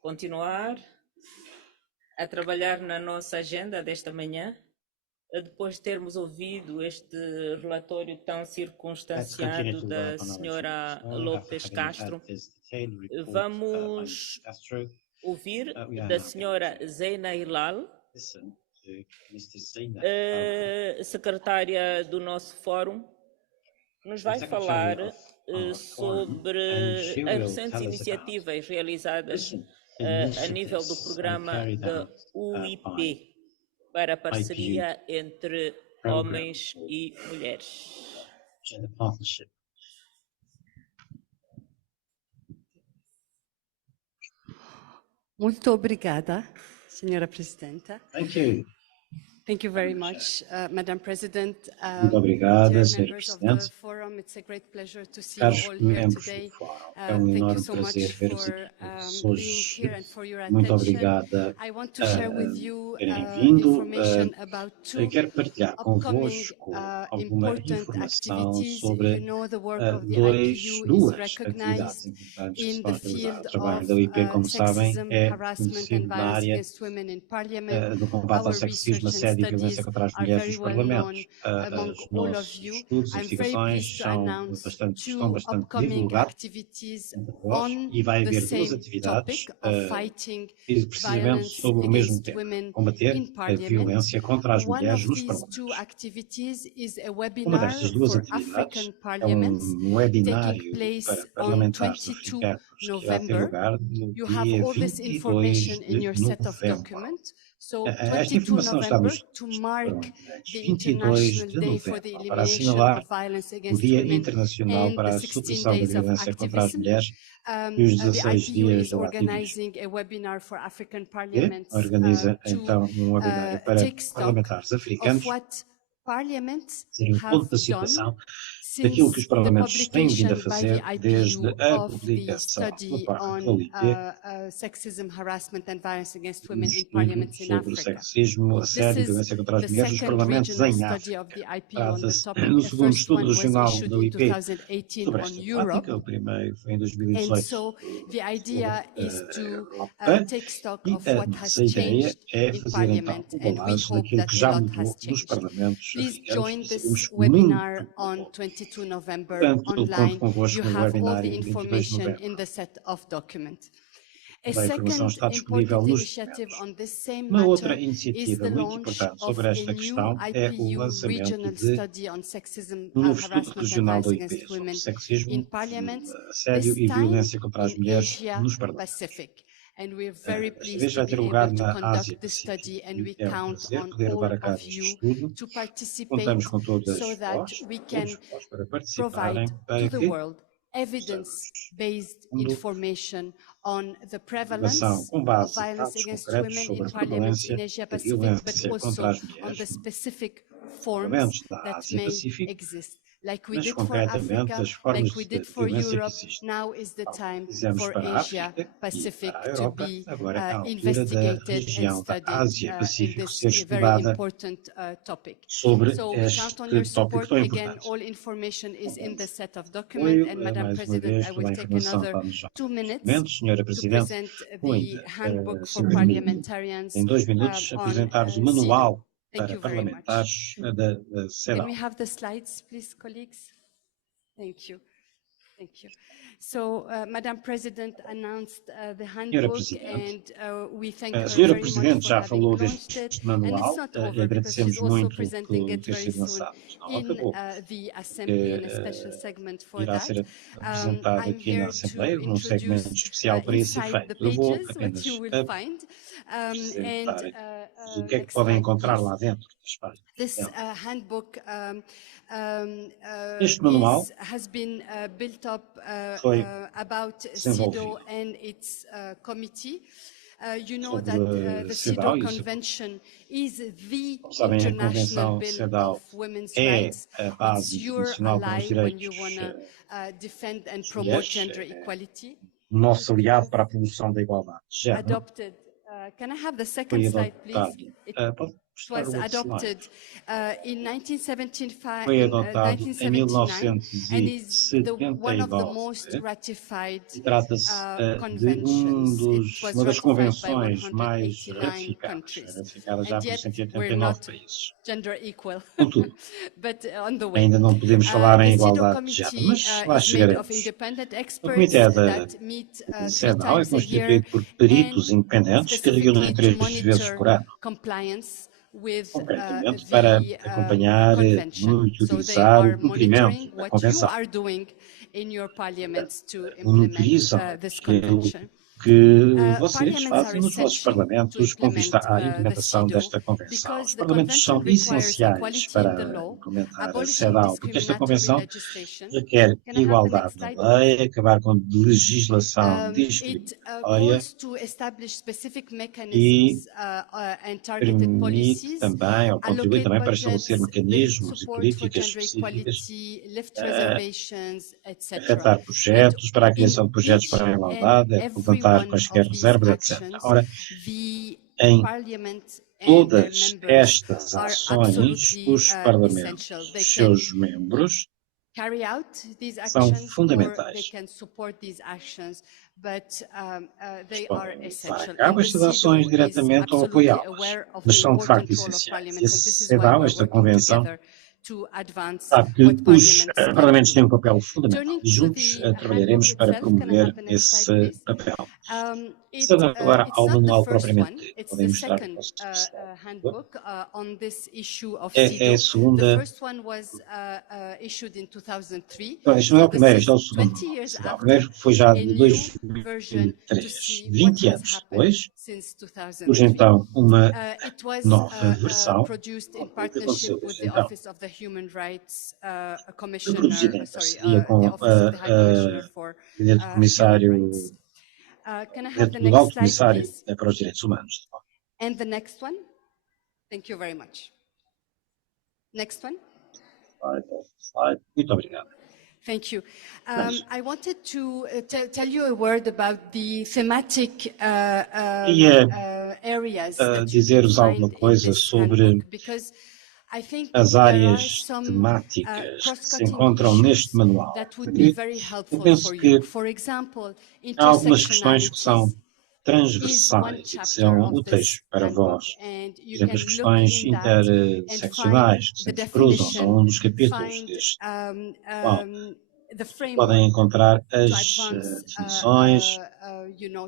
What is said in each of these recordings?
continuar a trabalhar na nossa agenda desta manhã, depois de termos ouvido este relatório tão circunstanciado da senhora Lopes Castro. Vamos ouvir da senhora Zeina Hilal, secretária do nosso fórum, nos vai falar sobre as recentes iniciativas realizadas a nível do programa da UIP para a parceria entre homens e mulheres. Muito obrigada, Senhora Presidenta. Thank you very much, Madam President. Muito obrigada, Dear members of the Presidente. Forum, it's a great pleasure to see Caros you all here membros today. do Fórum, é um Thank you enorme so prazer much ver-vos for aqui being hoje. here and for your Muito attention. obrigada I want to share with you terem vindo. information about two Quero partilhar upcoming convosco alguma important informação activities. sobre You know, the work of the IPU is duas recognized atividades importantes in que the estão a field o trabalho of da UIP, como sabem, sexism, é harassment conhecido and na violence área against women in Parliament. do combate ao Our sexismo, research and assédio e violência studies contra as are mulheres very nos well known parlamentos. among Os all of nossos you. estudos e I'm very investigações pleased to são announce estão two bastante upcoming divulgados activities entre vós, on e vai the haver duas same atividades topic of fighting precisamente violence sobre o mesmo against tema: women combater in a Parliament. violência contra as One mulheres of nos these two parlamentos. activities is a Uma webinar destas duas for atividades African é parliaments taking webinário place para on parlamentares 22 africanos que irá ter November. lugar no You have dia all this 22 information in de your set of novembro. documents. So Esta 22 informação está November nos to para o mark Index. the 22 International de Day for the novembro, para Elimination assinalar of Violence o Against Dia Women Internacional and para the a 16 Supressão da Days of Violência contra as Activism. Mulheres e os The 16 IPU dias is do ativismo. organizing a webinar for African E parliaments organiza to então webinário para take stock parlamentares of africanos what parliaments terem um ponto have da situação done daquilo que since os the parlamentos têm vindo a publication by fazer the desde IPU a of the publicação por study parte da on UIP sexism, harassment and violence against do women in estudo parliaments in sobre o Africa. sexismo, This assédio e is violência contra as the mulheres nos second parlamentos regional em study of África. the IPU on the Trata-se topic. no A segundo first estudo one was regional issued da in UIP 2018 sobre on esta Europe. temática. O primeiro foi em And 2018 so the idea is to Europa, take stock e of a what has nossa ideia changed é in fazer então Parliament, o and we balanço hope daquilo that que a já lot mudou has nos changed. parlamentos Please africanos. join this Sabemos que webinar muito on mudou. 22 November Portanto, conto online. convosco You no have all the webinário 22 de information novembro. in the set of documents. A Toda a informação second está disponível important nos initiative documentos. on this same Uma outra matter is iniciativa the muito launch importante of sobre a esta new questão é o IPU lançamento regional de study on sexism, um novo estudo harassment and regional da violence IP against sobre women in sexismo, parliaments, assédio this e time violência contra as in mulheres Asia nos parlamentos. Pacific. And we're very Desta pleased vez to vai be ter lugar able to na Ásia conduct this Pacífica. study, and we É um count prazer on poder all levar a cabo of este you estudo. to participate Contamos com todas so that vós, we todos can vós, para provide participarem, to para the que world evidence-based possamos information on the informação prevalence com of base em violence dados against concretos women sobre in a parliaments in prevalência Asia da Pacific, but violência contra also as on mulheres the specific nos forms parlamentos da that Ásia may Pacífica, exist. Like we mas did for concretamente Africa, as formas like we de did for violência que Europe, existem. now is the Tal como time fizemos for para a Asia África e Pacific para a to Europa, be agora é a altura da investigated and região da studied Ásia in Pacífico this ser very estudada important topic. sobre So we count on este your tópico support. tão Again, importante. all information is in the set of Apoio, document. And Madam mais uma President, vez, I toda will a take informação another está nos 2 minutes documentos. Senhora to Presidente, present vou the handbook for em parliamentarians 2 minutos on apresentar-vos o CEDAW. manual Thank para you very much. parlamentares da Can we CEDAW. have the slides, please, colleagues? Thank you. Thank you. So, Madam President announced the handbook, and we thank her A Senhora very much Presidente for já having falou launched it. deste And it's manual not e over because she's agradecemos also muito presenting por it ter very sido soon lançado, mas não in acabou. the Assembly, in a special segment for Irá that. ser apresentado I'm aqui na here Assembleia, to num segmento introduce especial para esse inside the efeito. Eu vou pages, apenas which you will find. apresentar o que é que Next podem slide, encontrar please. lá dentro das páginas. This handbook Este manual has been built up foi about desenvolvido CEDAW and its committee. You know sobre that the CEDAW CEDAW e o seu Convention is the Como sabem, a international Convenção bill CEDAW of women's é rights. a base It's your internacional para os ally when you direitos want to defend and das promote mulheres, gender equality. nosso aliado para a promoção da igualdade de género. Adopted. Can I have the second Foi slide, please? adotado. Pode was adopted in 1975, foi adotado em 1979 and is one of the 1979 most ratified e trata-se de conventions. uma das Ratified by convenções mais 189 ratificadas, countries. ratificada já And por yet we're 189 not países. gender equal, Contudo, but on the way. ainda não podemos falar em The CEDAW igualdade de género, committee mas lá is made of chegaremos. independent O experts comitê da that meet 3 CEDAW é times a year constituído por peritos and independentes que reúnem specifically to 3 vezes por monitor ano, compliance with concretamente para the acompanhar, convention. So they monitorizar o are cumprimento monitoring da what you Convenção. are doing in your parliaments to implement Monitorizam this aquilo convention. que vocês Parliaments are fazem nos vossos essential to parlamentos com vista implement à the implementação CEDAW desta Convenção. because Os the parlamentos convention são requires essenciais equality in the para law, implementar a abolishing CEDAW, porque esta discriminatory Convenção legislation. requer Can I have the next igualdade slide, na lei, please? acabar com legislação It discriminatória calls to establish specific e mechanisms and targeted permite policies, também, ou contribui allocate também para budgets, estabelecer build mecanismos e support for políticas gender específicas, equality, lift reservations, etc. afetar projetos, para a criação de projetos para a igualdade, Every levantar one quaisquer of these reservas, etc. actions, Ora, the em Parliament and their todas members estas are ações, absolutely os parlamentos, essential. They os can seus membros, carry out these são actions or they fundamentais. can support these actions, but they are Podem levar essential. a cabo And the estas ações CEDAW is diretamente ou absolutely apoiá-las, aware of mas the são de facto important role of essenciais. Parliament, E a and this is why CEDAW, we're esta working convenção, together to advance sabe que what os parliaments can parlamentos têm do. um papel fundamental Turning e to juntos the trabalharemos handbook para itself, can I have promover the next slide, esse please? papel. It's Agora ao not the manual first propriamente one, dito. it's Podem the mostrar second handbook on this issue of é a CEDAW. The segunda. first one was issued in 2003. Então, isto não é o So this primeiro, is isto é o segundo. 20 years O after, primeiro foi já a de new version to 2003. see 20 what has anos happened depois, since surge 2003. então uma It was nova versão. produced in O que aconteceu partnership with desde the então? Office of the Human Rights Foi Commissioner, produzido em parceria the com Office of the High Commissioner for o comissário, Human Rights. Can I have the do next alto slide, comissário please? para os direitos humanos. And the next one. Thank you very much. Next one. Slide. Muito obrigado. Thank you. I wanted to tell you a word about the thematic areas that you can Dizer-vos alguma find in coisa this sobre handbook, because I think as there are áreas some temáticas que se cross-cutting encontram issues neste manual. that would be very Eu helpful penso for que you. For example, há algumas questões que são intersectionalities is one transversais e que chapter são of úteis this para handbook, vós. and Por you exemplo, can as look questões in that and interseccionais que find the se cruzam são um dos definition, capítulos find deste the framework podem encontrar to as advance, definições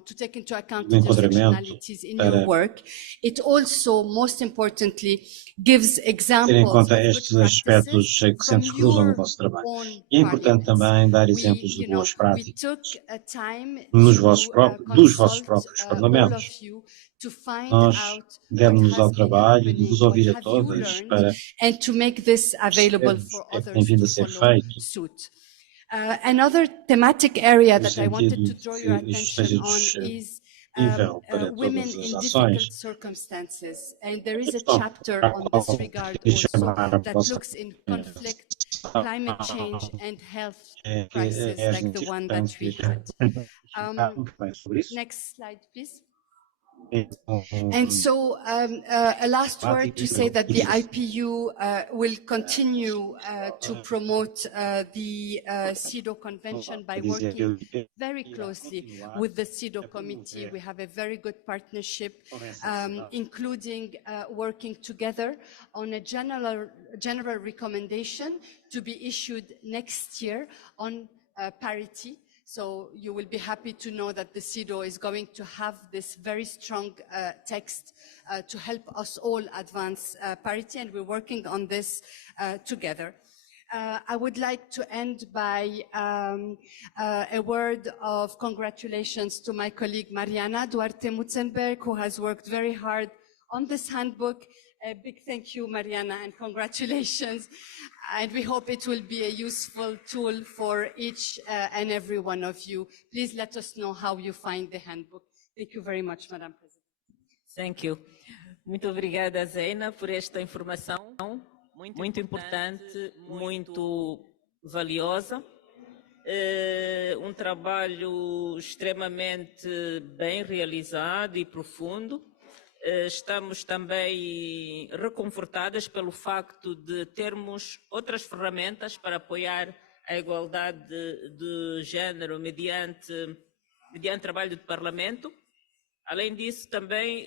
to take into account do enquadramento intersectionalities in para your work. It also, most importantly, gives ter em examples conta of estes good aspectos practices que se from cruzam no your vosso trabalho. own E é importante parliaments. também dar exemplos de boas We práticas took a time dos to vossos consult próprios all parlamentos. of you to find Nós out what demos-nos ao has been trabalho de vos happening, what ouvir a have you todas learned, para and to make this available percebermos for o que é que tem others vindo to a ser follow feito, suit. Another thematic area no that I wanted sentido to de draw your que isto attention esteja on is disponível para women todas as in ações. difficult circumstances. And there is a Questão chapter para a on qual this regard queria also chamar a that vossa looks in conflict, climate change, and health que crisis é as like the one that we had. sobre isso. Next slide, please. And so a last word to say that the IPU will continue to promote the CEDAW Convention by working very closely with the CEDAW committee. We have a very good partnership, including working together on a general recommendation to be issued next year on parity. So you will be happy to know that the CEDAW is going to have this very strong text to help us all advance parity, and we're working on this together. I would like to end by a word of congratulations to my colleague Mariana Duarte Mutzenberg, who has worked very hard on this handbook. A big thank you, Mariana, and congratulations. And we hope it will be a useful tool for each and every one of you. Please let us know how you find the handbook. Thank you very much, Madam President. Thank you. Muito obrigada, Zeina, por esta informação muito importante, muito valiosa. Um trabalho extremamente bem realizado e profundo. Estamos também reconfortadas pelo facto de termos outras ferramentas para apoiar a igualdade de género mediante trabalho do Parlamento. Além disso, também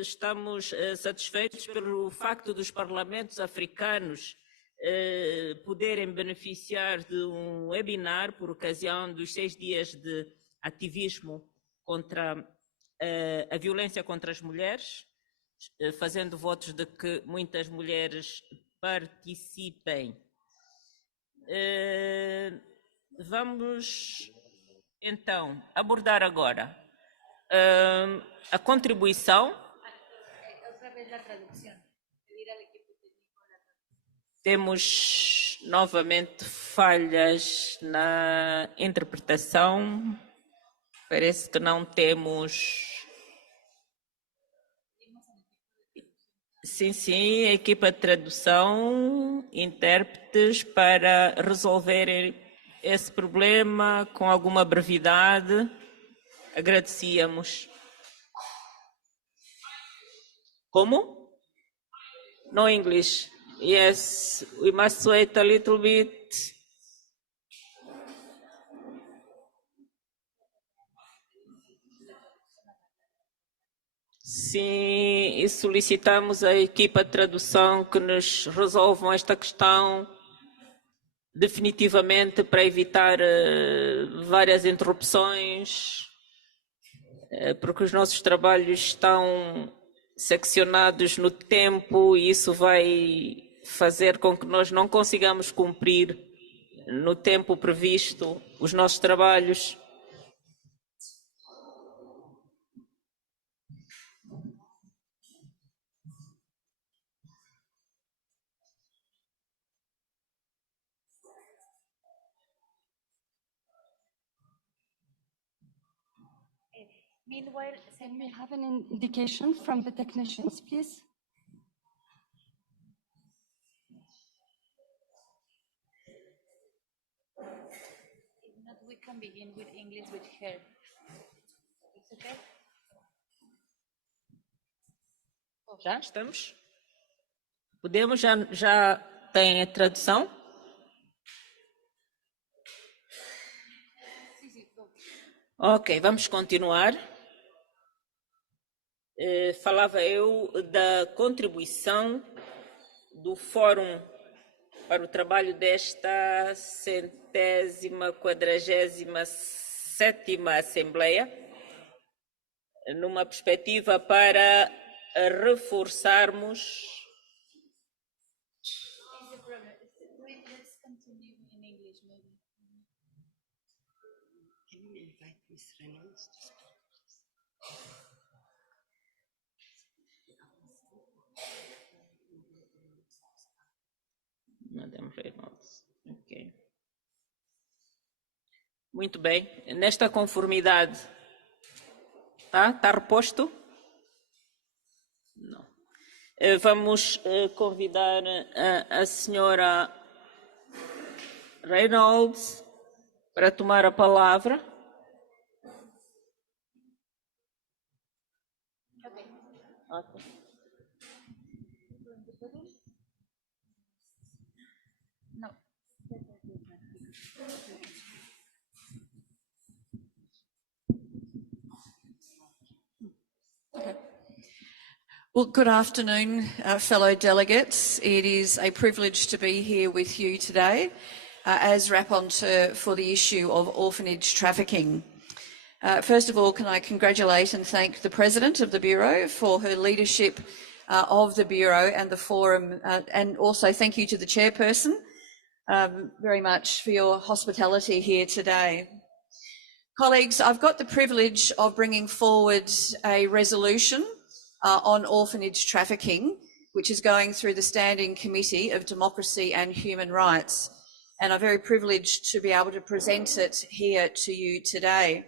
estamos satisfeitos pelo facto dos parlamentos africanos poderem beneficiar de um webinar por ocasião dos 6 dias de ativismo contra a violência contra as mulheres, fazendo votos de que muitas mulheres participem. Vamos então abordar agora a contribuição. Temos novamente falhas na interpretação. Parece que não temos. Sim, a equipa de tradução, intérpretes, para resolverem esse problema com alguma brevidade. Agradecíamos. Como? No English. Yes, we must wait a little bit. Sim, e solicitamos à equipa de tradução que nos resolvam esta questão definitivamente para evitar várias interrupções, porque os nossos trabalhos estão seccionados no tempo e isso vai fazer com que nós não consigamos cumprir no tempo previsto os nossos trabalhos. Meanwhile, can we have an indication from the technicians, please? If not, we can begin with English with her. It's okay? Já estamos? Podemos? Já tem a tradução? Ok, vamos continuar. Falava eu da contribuição do Fórum para o trabalho desta 147ª Assembleia, numa perspectiva para reforçarmos. Okay. Muito bem. Nesta conformidade, tá reposto? Não. Vamos convidar a senhora Reynolds para tomar a palavra. Okay. Well, good afternoon, fellow delegates. It is a privilege to be here with you today as rapporteur for the issue of orphanage trafficking. First of all, can I congratulate and thank the President of the Bureau for her leadership of the Bureau and the Forum, and also thank you to the Chairperson very much for your hospitality here today. Colleagues, I've got the privilege of bringing forward a resolution on orphanage trafficking, which is going through the Standing Committee of Democracy and Human Rights, and I'm very privileged to be able to present it here to you today.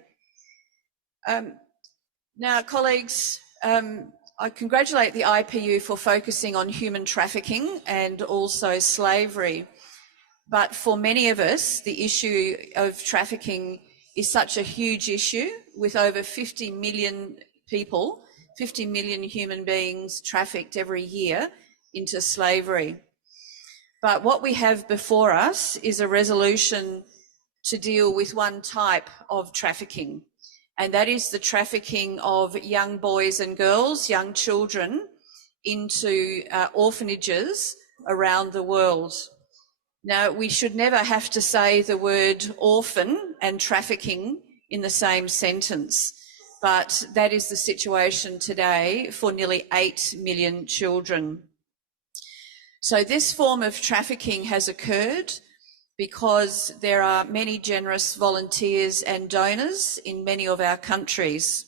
Now, colleagues, I congratulate the IPU for focusing on human trafficking and also slavery, but for many of us, the issue of trafficking is such a huge issue, with over 50 million people 50 million human beings trafficked every year into slavery. But what we have before us is a resolution to deal with one type of trafficking, and that is the trafficking of young boys and girls, young children, into orphanages around the world. Now, we should never have to say the word orphan and trafficking in the same sentence, but that is the situation today for nearly 8 million children. So this form of trafficking has occurred because there are many generous volunteers and donors in many of our countries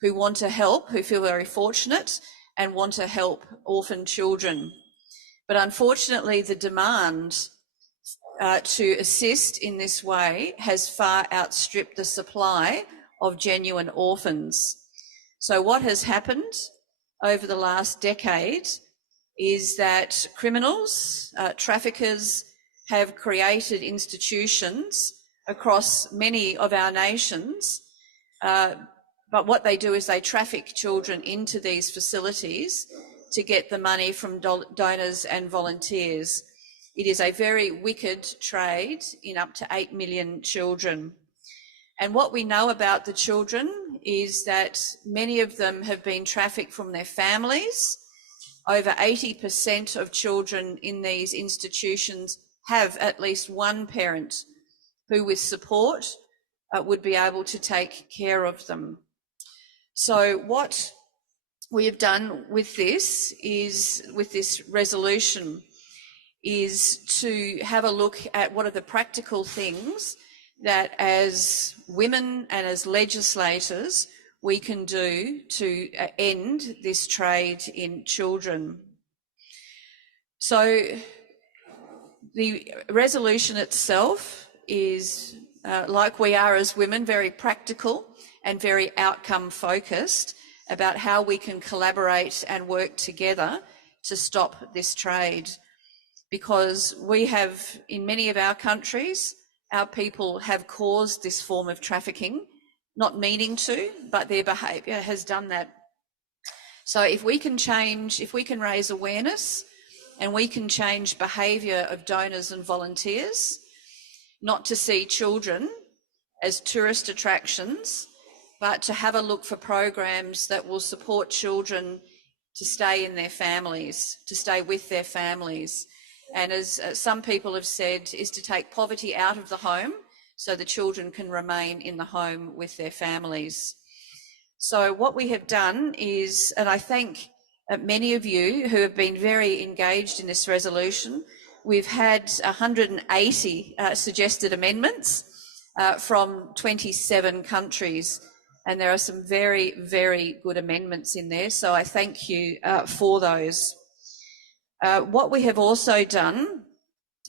who want to help, who feel very fortunate and want to help orphan children. But unfortunately, the demand to assist in this way has far outstripped the supply of genuine orphans. So what has happened over the last decade is that criminals, traffickers, have created institutions across many of our nations, but what they do is they traffic children into these facilities to get the money from donors and volunteers. It is a very wicked trade in up to 8 million children. And what we know about the children is that many of them have been trafficked from their families. Over 80% of children in these institutions have at least one parent who, with support, would be able to take care of them. So what we have done with this resolution is to have a look at what are the practical things that as women and as legislators we can do to end this trade in children. So the resolution itself is, like we are as women, very practical and very outcome focused about how we can collaborate and work together to stop this trade. Because we have, in many of our countries, our people have caused this form of trafficking, not meaning to, but their behaviour has done that. So if we can raise awareness and we can change behaviour of donors and volunteers, not to see children as tourist attractions, but to have a look for programs that will support children to stay in their families, to stay with their families. And as some people have said, is to take poverty out of the home so the children can remain in the home with their families. So what we have done is, and I thank many of you who have been very engaged in this resolution, we've had 180 suggested amendments from 27 countries, and there are some very, very good amendments in there, so I thank you for those. What we have also done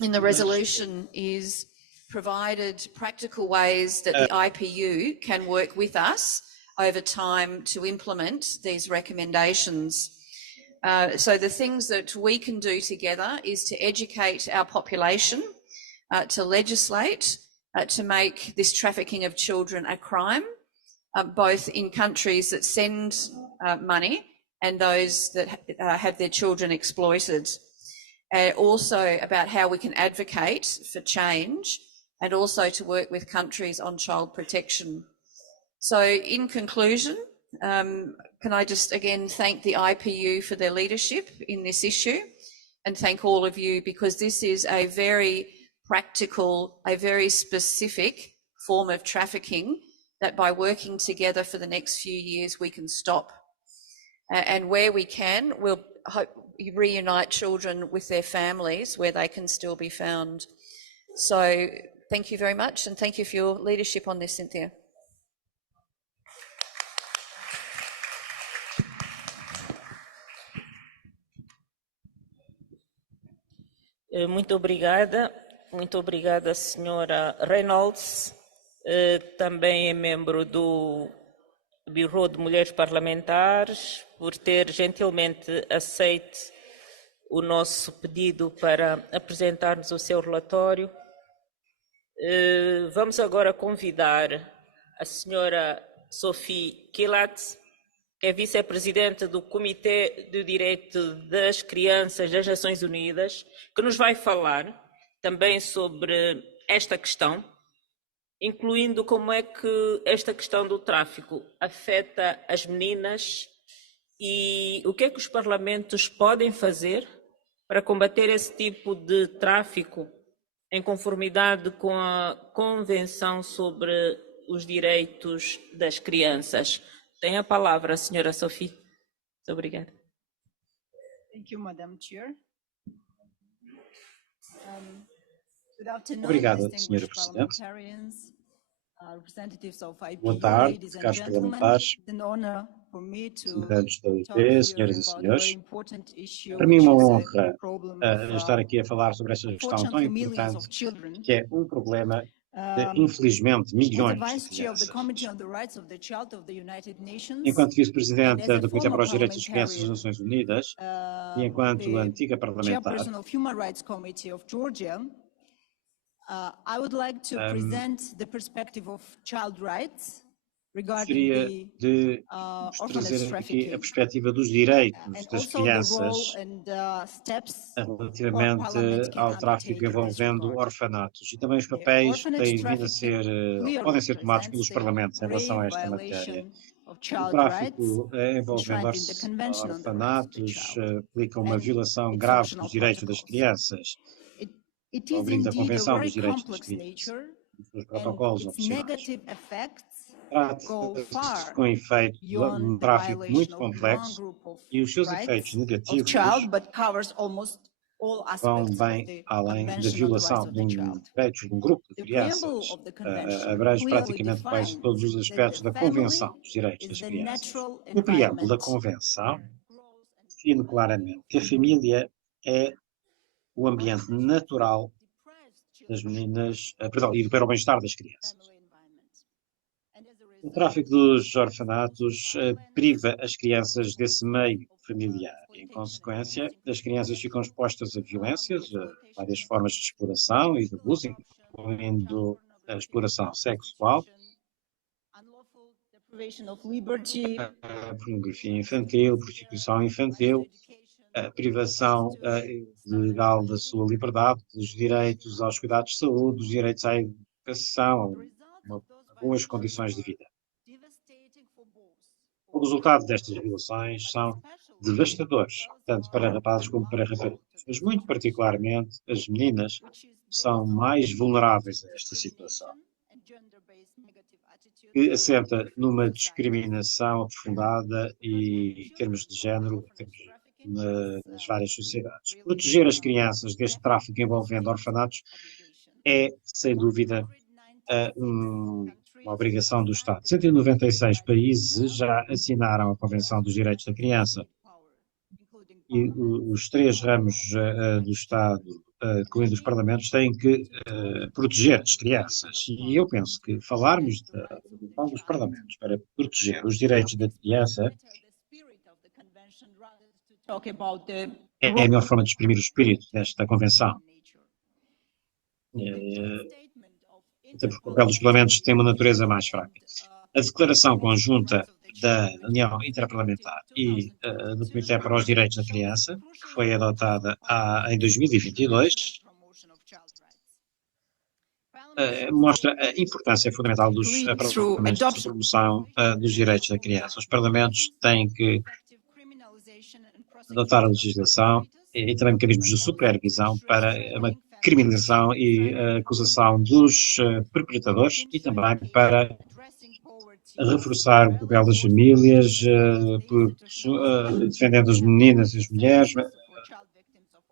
in the resolution is provided practical ways that the IPU can work with us over time to implement these recommendations. So the things that we can do together is to educate our population, to legislate, to make this trafficking of children a crime, both in countries that send money and those that have their children exploited. Also about how we can advocate for change and also to work with countries on child protection. So in conclusion, can I just again thank the IPU for their leadership in this issue and thank all of you, because this is a very practical, a very specific form of trafficking that by working together for the next few years we can stop. And where we can, we'll hope reunite children with their families where they can still be found. So thank you very much, and thank you for your leadership on this, Cynthia. Muito obrigada, senhora Reynolds, também é membro do Bureau de Mulheres Parlamentares, por ter gentilmente aceito o nosso pedido para apresentarmos o seu relatório. Vamos agora convidar a senhora Sophie Killat, que é vice-presidente do Comitê do Direito das Crianças das Nações Unidas, que nos vai falar também sobre esta questão, incluindo como é que esta questão do tráfico afeta as meninas e o que é que os parlamentos podem fazer para combater esse tipo de tráfico em conformidade com a Convenção sobre os Direitos das Crianças. Tem a palavra a senhora Sophie. Muito obrigada. Thank you, Madam Chair. Good afternoon, Obrigado, distinguished Sra. Presidente. parliamentarians, representatives of IPU, Boa tarde, ladies and caros gentlemen. parlamentares, It's an honor for me to representantes da talk OIT, here senhoras e about a senhores. very important issue, Para mim é which uma is a honra problem estar of aqui a falar sobre esta questão tão unfortunately millions importante, of children. que é um problema de, infelizmente, As the milhões de Vice Chair of the crianças. Committee on the Rights of the Child of the United Nations, Enquanto vice-presidente and as a do Comitê former para os Direitos das Crianças das parliamentarian, Nações Unidas e enquanto the antiga parlamentar, chairperson of Human Rights Committee of Georgia, I would like to present the perspective of child rights regarding gostaria the de orphanage trazer aqui a trafficking, perspectiva dos direitos and das also the role crianças and steps our relativamente Parliament can ao tráfico undertake in this envolvendo regard. orfanatos e também os The papéis que orphanage têm vindo a ser, trafficking podem clearly ser tomados pelos presents the parlamentos em relação a grave esta matéria. violation of O child rights tráfico envolvendo enshrined in the Convention on the Rights of the orfanatos Child implica uma and violação its grave optional dos direitos das protocols. crianças, It ao is abrigo da indeed a Convenção very dos Direitos das complex Crianças, nature, dos seus and protocolos its opcionais. negative effects go Trata-se far com efeito de beyond um the tráfico muito violation of one complexo group of e os seus efeitos rights of negativos child, but covers almost all vão aspects of bem the além da Convention on the Rights violação of de the Child. direitos de um grupo de The preamble crianças. of the Convention Abrange clearly praticamente quase defines todos os that aspectos the da family Convenção dos Direitos is das the Crianças. natural No preâmbulo da environment Convenção, define claramente que a família é o ambiente natural das meninas, perdão, e para o bem-estar das crianças. O tráfico dos orfanatos priva as crianças desse meio familiar. Em consequência, as crianças ficam expostas a violências, a várias formas de exploração e de abuso, incluindo a exploração sexual, a pornografia infantil, prostituição infantil, a privação legal da sua liberdade, dos direitos aos cuidados de saúde, dos direitos à educação, a boas condições de vida. O resultado destas violações são devastadores, tanto para rapazes como para raparigas, mas muito particularmente as meninas são mais vulneráveis a esta situação, que assenta numa discriminação aprofundada e em termos de género nas várias sociedades. Proteger as crianças deste tráfico envolvendo orfanatos é, sem dúvida, uma obrigação do Estado. 196 países já assinaram a Convenção dos Direitos da Criança e os três ramos do Estado, incluindo os parlamentos, têm que proteger as crianças. E eu penso que falarmos dos parlamentos para proteger os direitos da criança é a melhor forma de exprimir o espírito desta Convenção. Até porque o papel dos parlamentos tem uma natureza mais fraca. A declaração conjunta da União Inter-Parliamentar e do Comitê para os Direitos da Criança, que foi adotada em 2022, mostra a importância fundamental dos parlamentos de promoção dos direitos da criança. Os parlamentos têm que adotar a legislação e também mecanismos de supervisão para uma criminalização e acusação dos perpetradores e também para reforçar o papel das famílias, defendendo as meninas e as mulheres,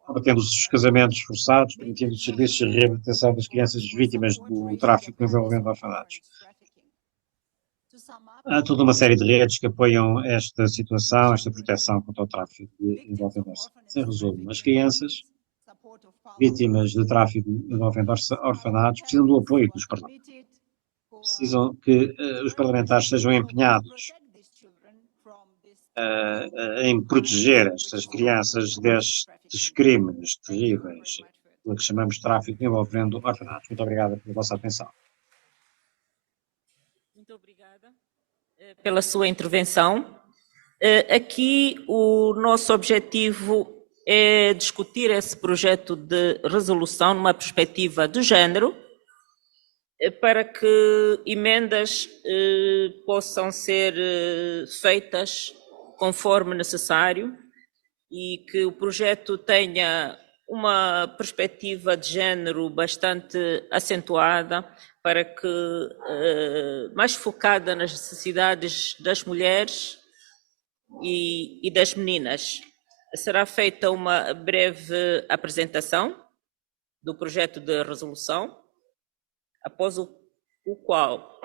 combatendo os casamentos forçados, permitindo os serviços de reabilitação das crianças vítimas do tráfico envolvendo orfanatos. Há toda uma série de redes que apoiam esta situação, esta proteção contra o tráfico envolvendo orfanatos. Em resumo, as crianças vítimas de tráfico envolvendo orfanatos precisam do apoio dos parlamentos. Precisam que os parlamentares sejam empenhados em proteger estas crianças destes crimes terríveis, o que chamamos de tráfico envolvendo orfanatos. Muito obrigado pela vossa atenção. Muito obrigada pela sua intervenção. Aqui o nosso objetivo é discutir esse projeto de resolução numa perspectiva de género, para que emendas possam ser feitas conforme necessário e que o projeto tenha uma perspectiva de género bastante acentuada, para que mais focada nas necessidades das mulheres e das meninas. Será feita uma breve apresentação do projeto de resolução, após o qual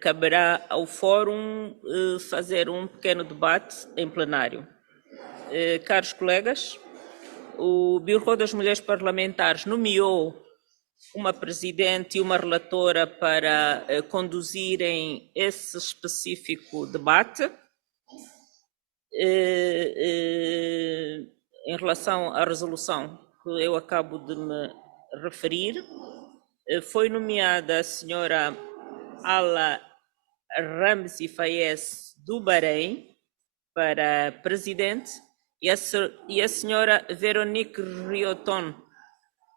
caberá ao Fórum fazer um pequeno debate em plenário. Caros colegas, o Bureau das Mulheres Parlamentares nomeou uma presidente e uma relatora para conduzirem esse específico debate. Em relação à resolução que eu acabo de me referir, foi nomeada a senhora Ala Ramzi Fayez do Bahrein para presidente e a senhora Véronique Rioton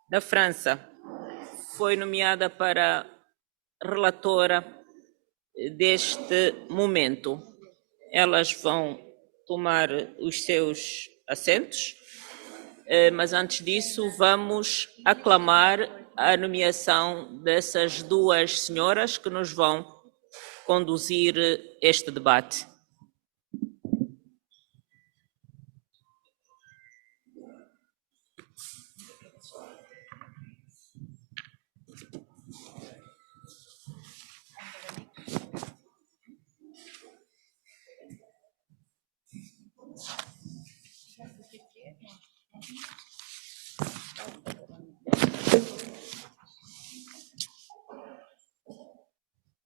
da França foi nomeada para relatora deste momento. Elas vão tomar os seus assentos, mas antes disso vamos aclamar a nomeação dessas duas senhoras que nos vão conduzir este debate.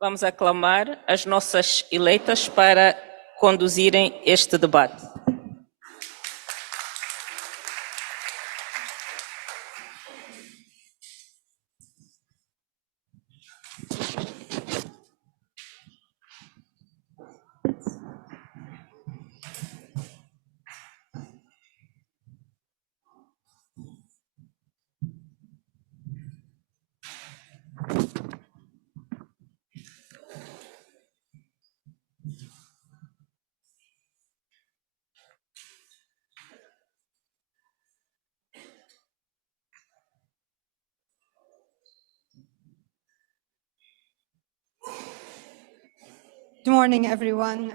Vamos aclamar as nossas eleitas para conduzirem este debate. Good morning, everyone.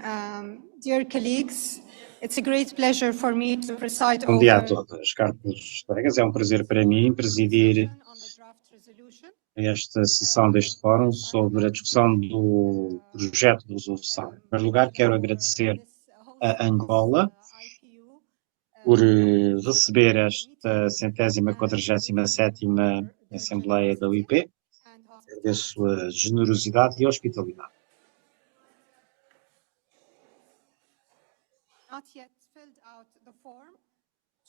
Dear colleagues, it's a great pleasure for me to preside Bom dia a over todos, caros colegas. É um prazer para mim presidir esta sessão deste fórum sobre a discussão do projeto de resolução. Em primeiro lugar, quero agradecer a Angola por receber esta 147ª Assembleia da UIP. Agradeço a generosidade e a hospitalidade. not yet filled out the form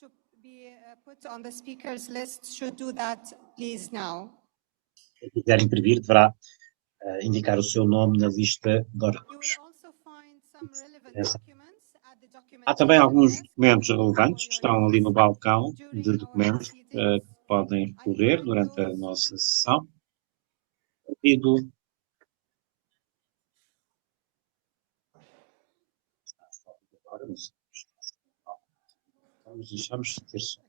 to be put on the speakers list should do that, please, now. Se quiser intervir, deverá indicar o seu nome na lista de oradores. Há também alguns documentos relevantes que estão ali no balcão de documentos que podem recorrer durante a nossa sessão. Vamos deixamos de ter som.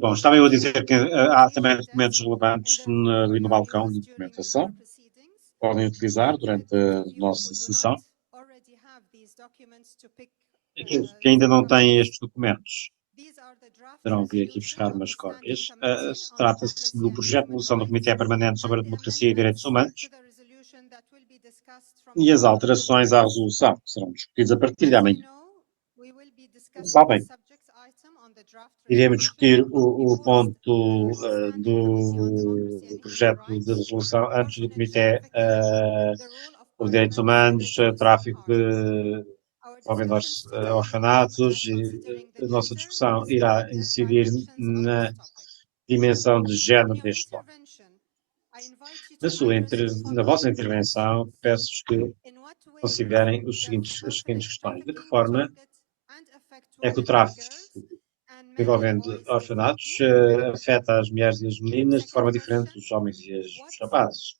Bom, estava eu a dizer que há também documentos relevantes ali no balcão de documentação que podem utilizar durante a nossa sessão. Aqueles que ainda não têm estes documentos terão vir aqui buscar umas cópias. Trata-se do projeto de resolução do Comitê Permanente sobre a Democracia e Direitos Humanos e as alterações à resolução que serão discutidas a partir de amanhã. Sabem, iremos discutir o ponto do projeto de resolução antes do Comitê sobre Direitos Humanos, tráfico de orfanatos, e a nossa discussão irá incidir na dimensão de género deste ponto. Na vossa intervenção, peço-vos que considerem as seguintes questões. De que forma é que o tráfico envolvendo orfanatos afeta as mulheres e as meninas de forma diferente dos homens e os rapazes?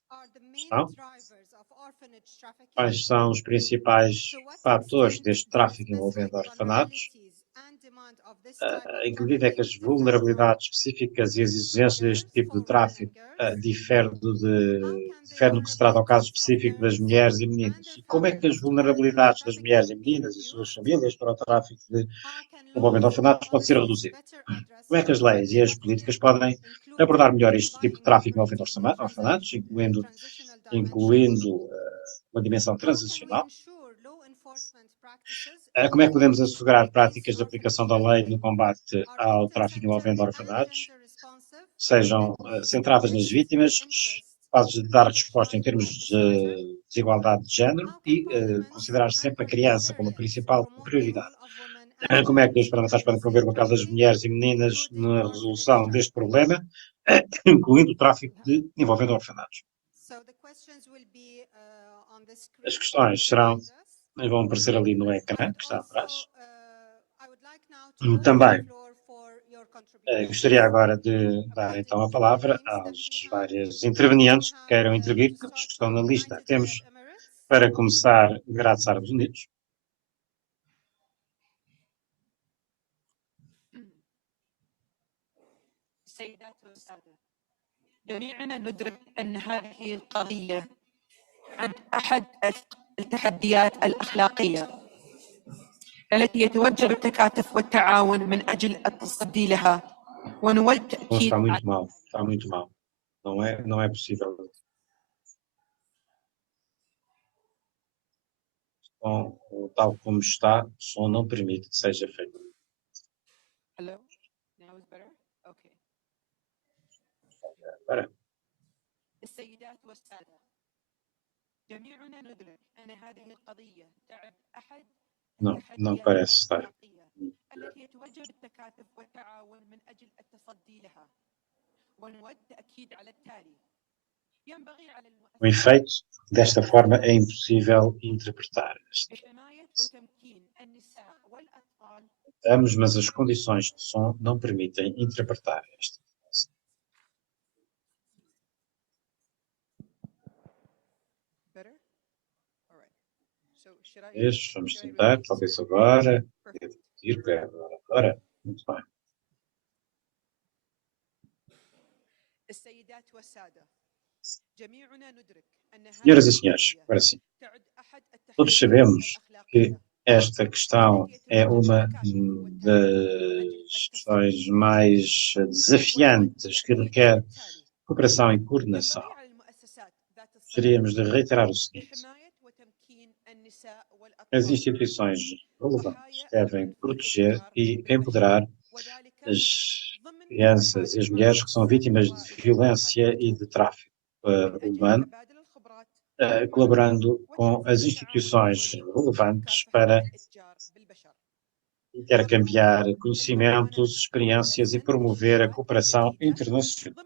Quais são os principais fatores deste tráfico envolvendo orfanatos? Em que medida é que as vulnerabilidades específicas e as exigências deste tipo de tráfico diferem no que se trata ao caso específico das mulheres e meninas? E como é que as vulnerabilidades das mulheres e meninas e suas famílias para o tráfico envolvendo orfanatos pode ser reduzido? Como é que as leis e as políticas podem abordar melhor este tipo de tráfico envolvendo orfanatos, incluindo uma dimensão transicional? Como é que podemos assegurar práticas de aplicação da lei no combate ao tráfico envolvendo orfanatos, sejam centradas nas vítimas, capazes de dar resposta em termos de desigualdade de género e considerar sempre a criança como a principal prioridade? Como é que os parlamentares podem promover o papel das mulheres e meninas na resolução deste problema, incluindo o tráfico envolvendo orfanatos? As questões vão aparecer ali no ecrã, que está atrás. Também gostaria agora de dar então a palavra aos vários intervenientes que queiram intervir, que estão na lista. Temos, para começar, Emirados Árabes Unidos. جميعنا ندرك أن هذه القضية عند أحد التحديات الأخلاقية التي يتوجب التكاتف والتعاون من أجل التصدي لها ونود تأكيد. Está muito mal. Não é possível. Tal como está, o som não permite que seja feito. Hello? Now is better? Okay. Agora. السيدات والسادة جميعنا ندرك أن هذه القضية تعد أحد não parece estar. التي يتوجب التكاتف والتعاون من أجل التصدي لها ونود تأكيد على التالي. ينبغي على O efeito desta forma é impossível interpretar. Mas as condições de som não permitem interpretar esta informação. Vamos tentar, talvez agora. Agora. Muito bem. Senhoras e senhores, agora sim. Todos sabemos que esta questão é uma das questões mais desafiantes que requer cooperação e coordenação. Gostaríamos de reiterar o seguinte. As instituições relevantes devem proteger e empoderar as crianças e as mulheres que são vítimas de violência e de tráfico humano, colaborando com as instituições relevantes para intercambiar conhecimentos, experiências e promover a cooperação internacional.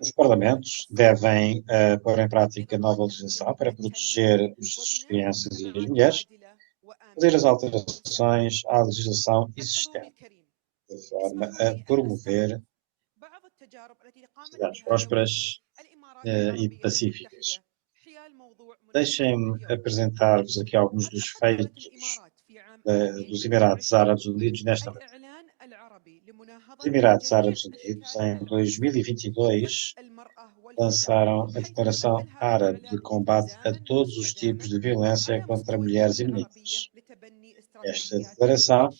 Os parlamentos devem pôr em prática nova legislação para proteger as crianças e as mulheres, fazer as alterações à legislação existente, de forma a promover sociedades prósperas e pacíficas. Deixem-me apresentar-vos aqui alguns dos feitos dos Emirados Árabes Unidos nesta matéria. Os Emirados Árabes Unidos, em 2022, lançaram a Declaração Árabe de Combate a Todos os Tipos de Violência contra Mulheres e Meninas. Esta declaração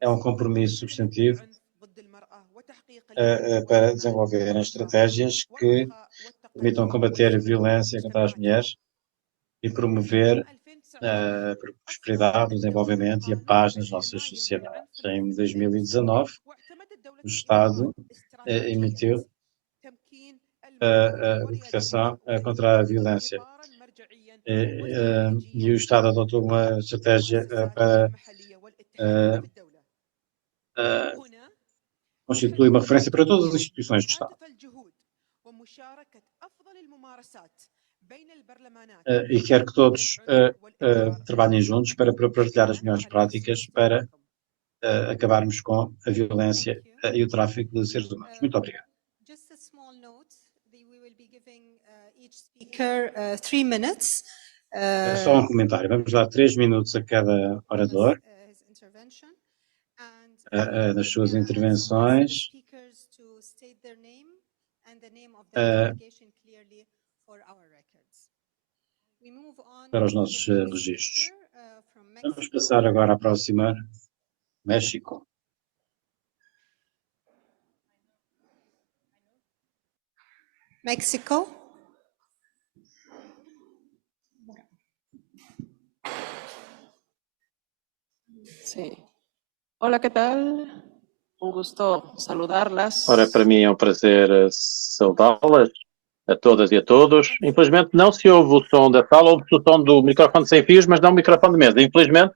é um compromisso substantivo para desenvolver estratégias que permitam combater a violência contra as mulheres e promover a prosperidade, o desenvolvimento e a paz nas nossas sociedades. Em 2019, o Estado emitiu a proteção contra a violência e o Estado adotou uma estratégia para constitui uma referência para todas as instituições do Estado. E quero que todos trabalhem juntos para partilhar as melhores práticas para acabarmos com a violência e o tráfico de seres humanos. Muito obrigado. Just a small note, we will be giving each speaker 3 minutes. Só um comentário. Vamos dar 3 minutos a cada orador nas suas intervenções. Para os nossos registros. Vamos passar agora à próxima, México. México. Sí. Hola, ¿qué tal? Un gusto saludarlas. Ora, para mim é um prazer saudá-las a todas e a todos. Infelizmente não se ouve o som da sala, ouve-se o som do microfone sem fios, mas não o microfone de mesa. Infelizmente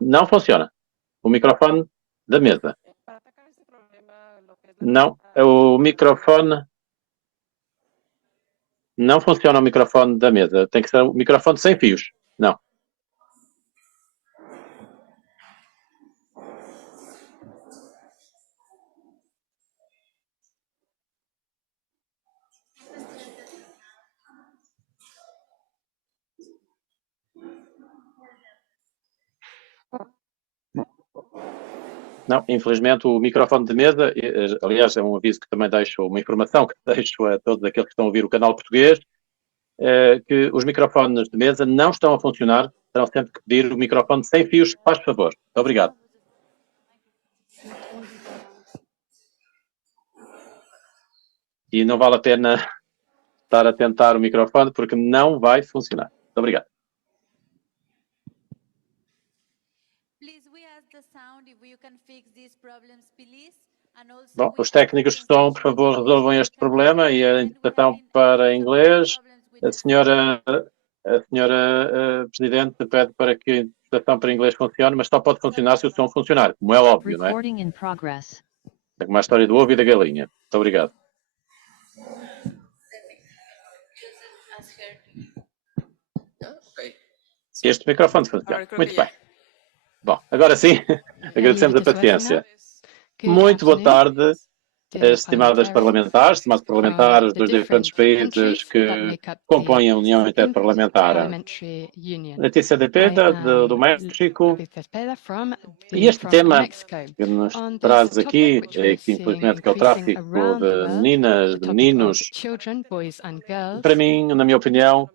não funciona o microfone da mesa. Não, o microfone não funciona o microfone da mesa. Tem que ser o microfone sem fios. Não. Não, infelizmente o microfone de mesa, aliás, é um aviso que também deixo, uma informação que deixo a todos aqueles que estão a ouvir o canal português, que os microfones de mesa não estão a funcionar, terão sempre que pedir o microfone sem fios, faz favor. Muito obrigado. E não vale a pena estar a tentar o microfone porque não vai funcionar. Muito obrigado. Bom, os técnicos de som, por favor, resolvam este problema e a interpretação para inglês. A senhora Presidente pede para que a interpretação para inglês funcione, mas só pode funcionar se o som funcionar, como é óbvio, não é? É como a história do ovo e da galinha. Muito obrigado. Este microfone funciona. Muito bem. Bom, agora sim, agradecemos a paciência. Muito boa tarde, estimadas parlamentares, estimados parlamentares dos diferentes países que compõem a União Inter-Parlamentar, a TCDP do México, e este tema que nos traz aqui, que infelizmente que é o tráfico de meninas, de meninos, para mim, na minha opinião,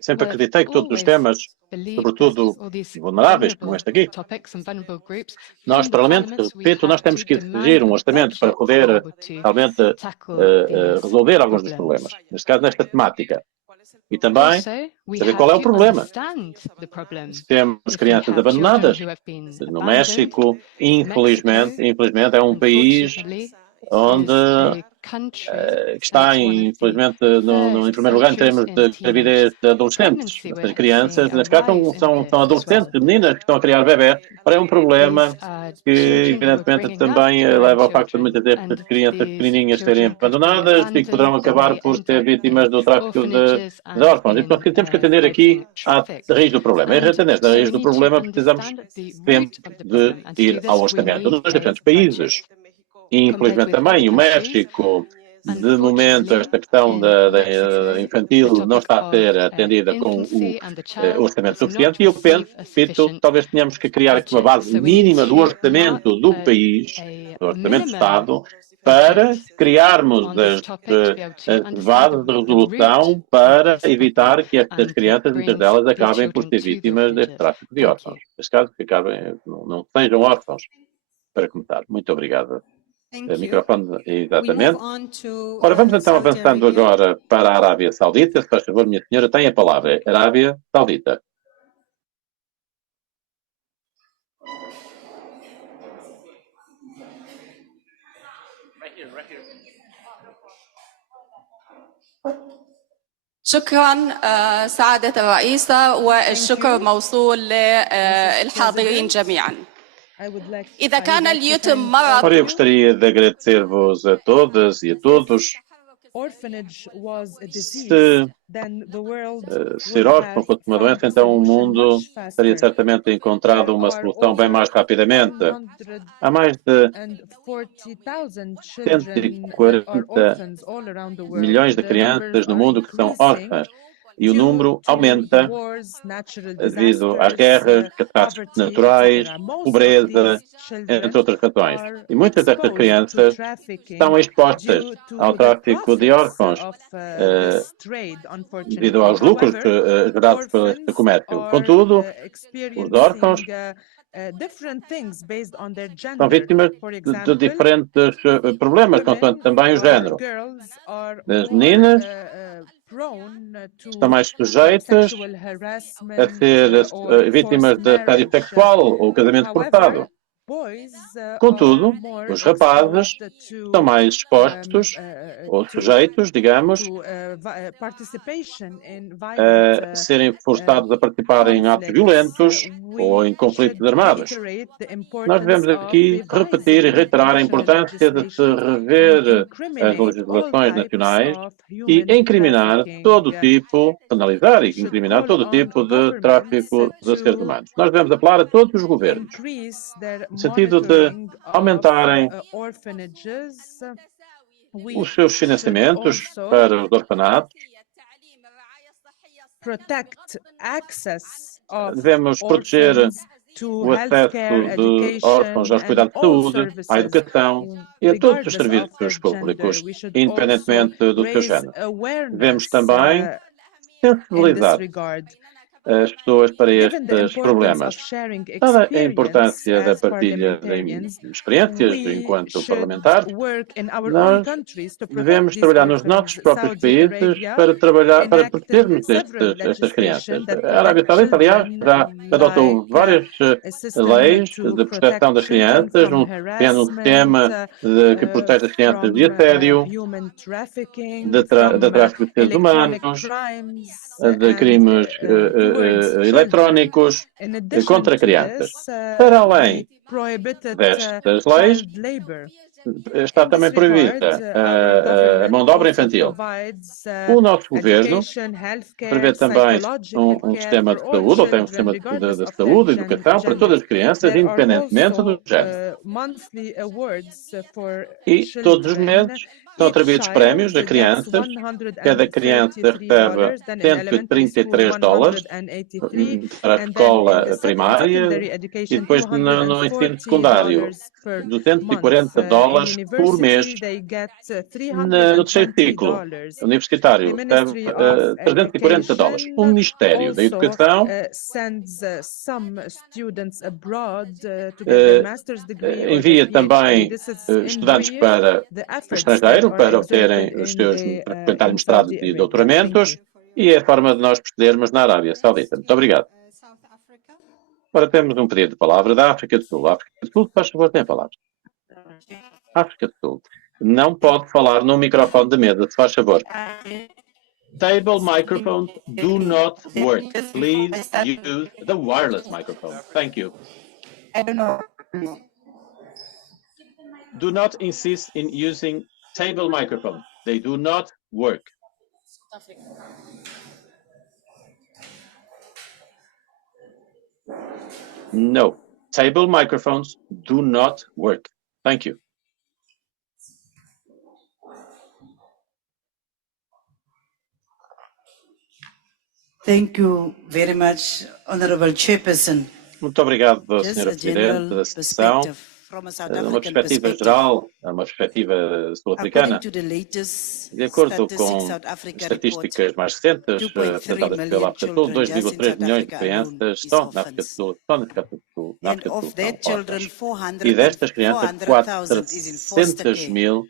sempre acreditei que todos os temas, sobretudo vulneráveis, como este aqui, nós, Parlamento, repito, nós temos que exigir um orçamento para poder realmente resolver alguns dos problemas, neste caso nesta temática. E também saber qual é o problema. Se temos crianças abandonadas no México, infelizmente é um país onde que está, infelizmente, em primeiro lugar em termos de gravidez de adolescentes. Estas crianças, neste caso, são adolescentes, meninas que estão a criar bebê. Ora, é um problema que, evidentemente, também leva ao facto de muitas destas crianças pequenininhas serem abandonadas e que poderão acabar por ser vítimas do tráfico de órfãos. E, portanto, temos que atender aqui à raiz do problema. E, atendendo à raiz do problema, precisamos sempre de ir ao orçamento. Nos diferentes países, infelizmente também o México, de momento esta questão da infantil não está a ser atendida com o orçamento suficiente e eu penso, repito, talvez tenhamos que criar aqui uma base mínima do orçamento do país, do orçamento do Estado, para criarmos as bases de resolução para evitar que estas crianças, muitas delas, acabem por ser vítimas deste tráfico de órfãos. Neste caso, que acabem, não sejam órfãos, para começar. Muito obrigado. Microfone, exatamente. Ora, vamos então avançando agora para a Arábia Saudita. Se faz favor, minha senhora, tem a palavra. Arábia Saudita. شكرا سعادة الرئيسة والشكر موصول للحاضرين جميعا. إذا كان اليتم مرض Ora, eu gostaria de agradecer-vos a todas e a todos. Se ser órfão fosse uma doença, então o mundo teria certamente encontrado uma solução bem mais rapidamente. Há mais de 140 milhões de crianças no mundo que são órfãs. E o número aumenta devido às guerras, catástrofes naturais, pobreza, entre outras razões. E muitas destas crianças estão expostas ao tráfico de órfãos devido aos lucros gerados por este comércio. Contudo, os órfãos são vítimas de diferentes problemas, consoante também o género. As meninas estão mais sujeitas a ser vítimas de assédio sexual ou casamento forçado. Contudo, os rapazes estão mais expostos ou sujeitos, digamos, a serem forçados a participar em atos violentos ou em conflitos armados. Nós devemos aqui repetir e reiterar a importância de se rever as legislações nacionais e incriminar todo tipo, penalizar e incriminar todo tipo de tráfico de seres humanos. Nós devemos apelar a todos os governos no sentido de aumentarem os seus financiamentos para os orfanatos. Devemos proteger o acesso de órfãos aos cuidados de saúde, à educação e a todos os serviços públicos, independentemente do seu género. Devemos também sensibilizar as pessoas para estes problemas. Dada a importância da partilha de experiências enquanto parlamentares, nós devemos trabalhar nos nossos próprios países para protegermos estas crianças. A Arábia Saudita, aliás, já adotou várias leis de proteção das crianças, criando um sistema que protege as crianças de assédio, de tráfico de seres humanos, de crimes eletrónicos contra crianças. Para além destas leis, está também proibida a mão de obra infantil. O nosso governo prevê também um sistema de saúde, ou tem um sistema de saúde e educação para todas as crianças, independentemente do género. E todos os meses são atribuídos prémios a crianças. Cada criança recebe $133 para a escola primária e depois no ensino secundário, $240 por mês. No terceiro ciclo universitário, recebe $340. O Ministério da Educação envia também estudantes para o estrangeiro para obterem os seus frequentarem mestrados e doutoramentos, e é a forma de nós procedermos na Arábia Saudita. Muito obrigado. Agora temos um pedido de palavra da África do Sul. A África do Sul, faz favor, tem a palavra. África do Sul. Não pode falar no microfone da mesa, se faz favor. Table microphones do not work. Please use the wireless microphone. Thank you. I don't know. Do not insist in using table microphones. They do not work. No, table microphones do not work. Thank you. Thank you very much, Honorable Chairperson. Muito obrigado, Sra. Presidente da sessão. Uma perspectiva geral, uma perspectiva sul-africana. De acordo com estatísticas mais recentes apresentadas pela África do Sul, 2,3 milhões de crianças estão na África do Sul, e destas crianças, 400 mil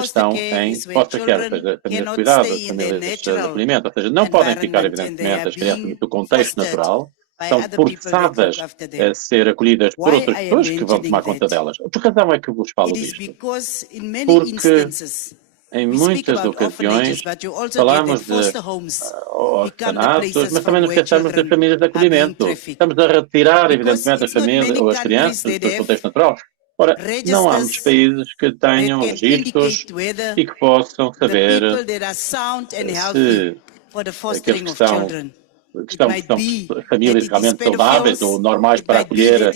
estão em foster care, famílias de cuidado, famílias de acolhimento, ou seja, não podem ficar, evidentemente, as crianças no contexto natural, são forçadas a ser acolhidas por outras pessoas que vão tomar conta delas. Por que razão é que vos falo disto? Porque Em muitas ocasiões, falamos de orfanatos, mas também nos esquecemos das famílias de acolhimento. Estamos a retirar, evidentemente, as famílias ou as crianças do seu contexto natural. Ora, não há muitos países que tenham registros e que possam saber se aqueles que estão famílias realmente saudáveis ou normais para acolher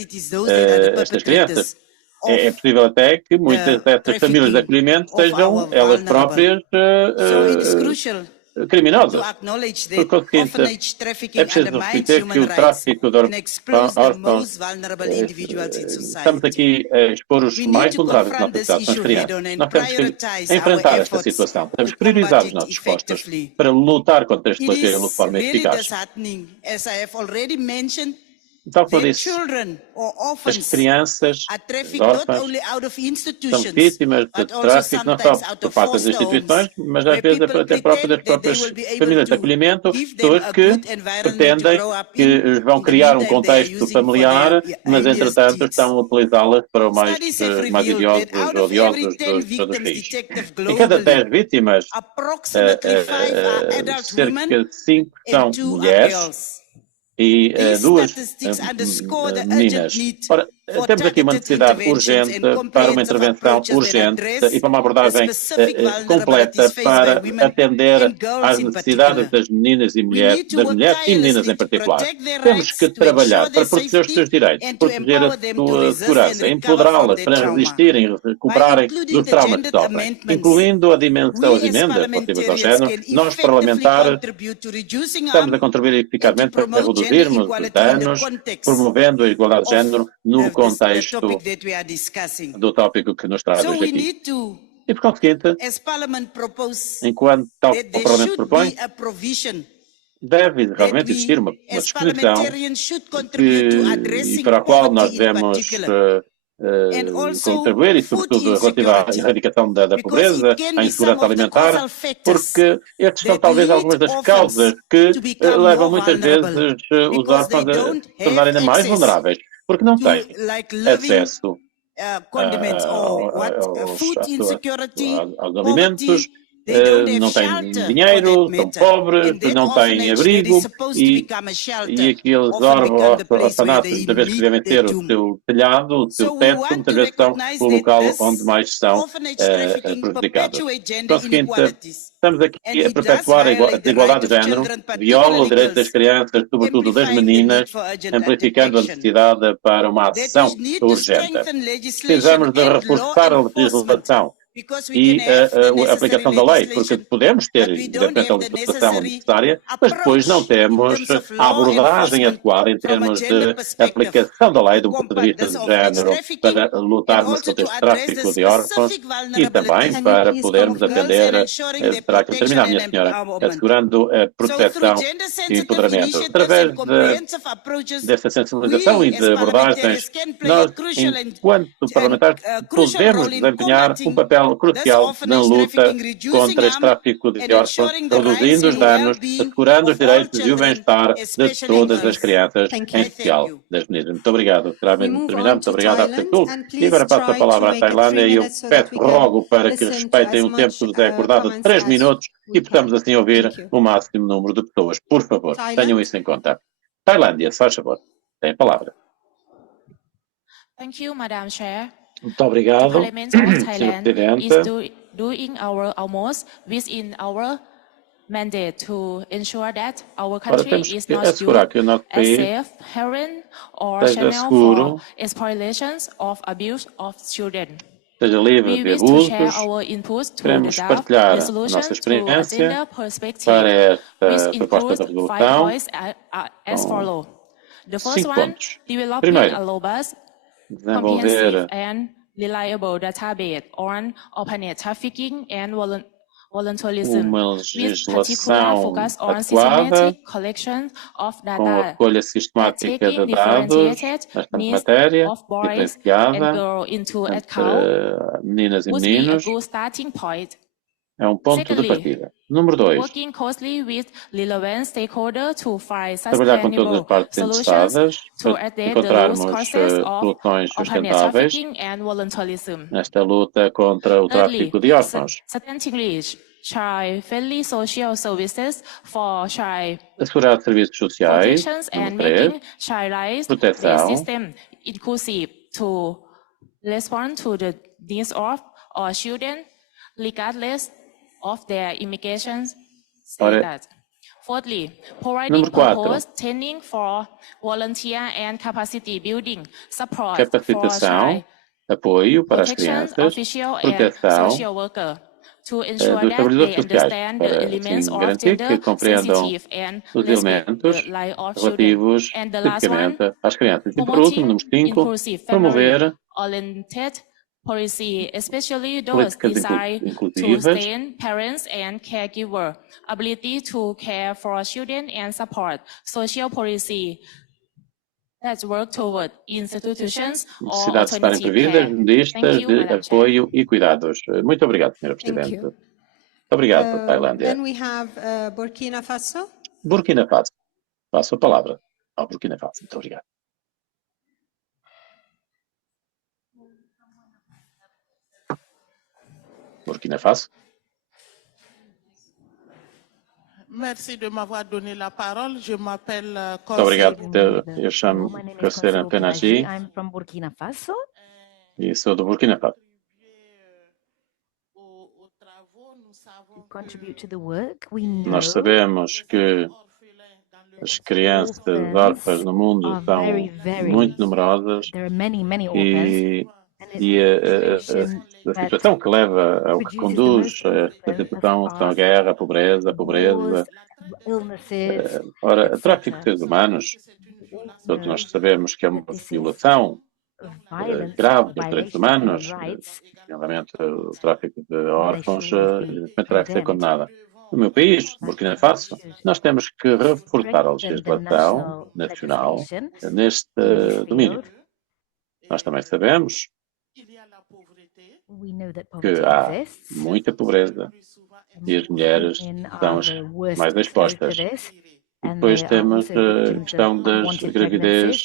estas crianças. É possível até que muitas dessas famílias de acolhimento sejam elas próprias criminosas. Por conseguinte, é preciso reconhecer que o tráfico de órfãos, estamos aqui a expor os mais vulneráveis da nossa sociedade, são as crianças. Nós temos que enfrentar esta situação, temos que priorizar os nossos esforços para lutar contra este flagelo de forma eficaz. Tal como eu disse, as crianças, os órfãos, são vítimas de tráfico não só por parte das instituições, mas às vezes até das próprias famílias de acolhimento, pessoas que pretendem que vão criar um contexto familiar, mas entretanto estão a utilizá-las para o mais odiosos dos fins. Em cada 10 vítimas, cerca de 5 são mulheres e 2 meninas. Ora, temos aqui uma necessidade urgente para uma intervenção urgente e para uma abordagem completa para atender às necessidades das meninas e mulheres, das mulheres e meninas em particular. Temos que trabalhar para proteger os seus direitos, proteger a sua segurança, empoderá-las para resistirem, recuperarem dos traumas que sofrem, incluindo a dimensão, as emendas relativas ao género. Nós, parlamentares, estamos a contribuir eficazmente para reduzirmos os danos, promovendo a igualdade de género no contexto do tópico que nos traz hoje aqui. E, por conseguinte, enquanto tal o Parlamento propõe, deve realmente existir uma disposição para a qual nós devemos contribuir, e sobretudo relativa à erradicação da pobreza, à insegurança alimentar, porque estas são talvez algumas das causas que levam muitas vezes os órfãos a se tornarem ainda mais vulneráveis, porque não têm acesso aos alimentos, não têm dinheiro, são pobres, não têm abrigo e aqueles orfanatos, muitas vezes que devem ter o seu telhado, o seu teto, muitas vezes são o local onde mais são prejudicados. Conseguinte, estamos aqui a perpetuar a desigualdade de género, viola o direito das crianças, sobretudo das meninas, amplificando a necessidade para uma ação urgente. Precisamos de reforçar a legislação e a aplicação da lei, porque podemos ter, evidentemente, a legislação necessária, mas depois não temos a abordagem adequada em termos de aplicação da lei do ponto de vista de género para lutarmos contra este tráfico de órfãos e também para podermos atender, terá que terminar, minha senhora, assegurando a proteção e empoderamento. Através dessa sensibilização e de abordagens, nós, enquanto parlamentares, podemos desempenhar um papel crucial na luta contra este tráfico de órfãos, reduzindo os danos, assegurando os direitos e o bem-estar de todas as crianças, em especial das meninas. Muito obrigado. Terminamos. Muito obrigado à Portugal. E agora passo a palavra à Tailândia e eu rogo para que respeitem o tempo que nos é acordado de 3 minutos e possamos assim ouvir o máximo número de pessoas. Por favor, tenham isso em conta. Tailândia, se faz favor, tem a palavra. Thank you, Madam Chair. Muito obrigado, The Parliament of Sr. Thailand Presidente. is doing our almost within our mandate to ensure that our Ora, country temos is que not assegurar used que o nosso as país safe haven or esteja channel seguro, for exploitations of abuse of children. esteja livre We de wish to share abusos. our inputs to the Queremos draft partilhar a resolution nossa to experiência agenda perspective, para which esta proposta includes de 5 resolução. points as follows. The first 5 one, pontos. developing Primeiro, a robust, desenvolver comprehensive and reliable database on orphanage trafficking and voluntarism, uma with particular legislação focus on adequada, systematic collection of com a data recolha that sistemática taking de dados differentiated nesta needs matéria, of boys and diferenciada girls into entre account meninas e would be a meninos, good starting point. é um ponto de Secondly, partida. Número 2. Working closely with relevant stakeholders to find Trabalhar com todas as sustainable partes solutions interessadas to para address the encontrarmos root causes of soluções orphanage sustentáveis trafficking and voluntarism. nesta luta contra o Thirdly, tráfico de órfãos. establish child-friendly social services for child Assegurar serviços sociais. protections Número and 3. making child rights Proteção. system inclusive to respond to the needs of all children, regardless of their immigration status. Fourthly, providing purpose training for volunteer and capacity building support for Capacitação, child apoio para as protection crianças, official and proteção social worker to ensure dos that trabalhadores they sociais, understand the para elements assim of garantir que gender compreendam sensitive and os respect elementos the life of children. relativos And the last one, especificamente às crianças. E por último, número 5, inclusive promover family-oriented policy, especially those políticas designed to inclusivas, sustain parents and caregiver, ability to care for children and support social policy that work toward institutions or necessidade de estarem alternative previstas care. listas you, de Madam Chair. apoio e cuidados. Muito obrigado, Sra. Presidente. you. Muito obrigado, Tailândia. Then we have Burkina Faso. Burkina Faso. Passo a palavra ao Burkina Faso. Muito obrigado. Burkina Faso. Merci de m'avoir donné la parole. Je m'appelle Muito obrigado. Eu chamo-me Cacera Penagi I'm from Burkina Faso. E sou do Burkina Faso. Contribute to the work. We know Nós sabemos que as crianças órfãs no mundo são muito numerosas e a situação que leva ao que conduz a esta situação são a guerra, a pobreza. Ora, o tráfico de seres humanos, todos nós sabemos que é uma violação grave dos direitos humanos, nomeadamente o tráfico de órfãos, deve ser condenada. No meu país, Burkina Faso, nós temos que reforçar a legislação nacional neste domínio. Nós também sabemos que há muita pobreza e as mulheres são as mais expostas. E depois temos a questão das gravidez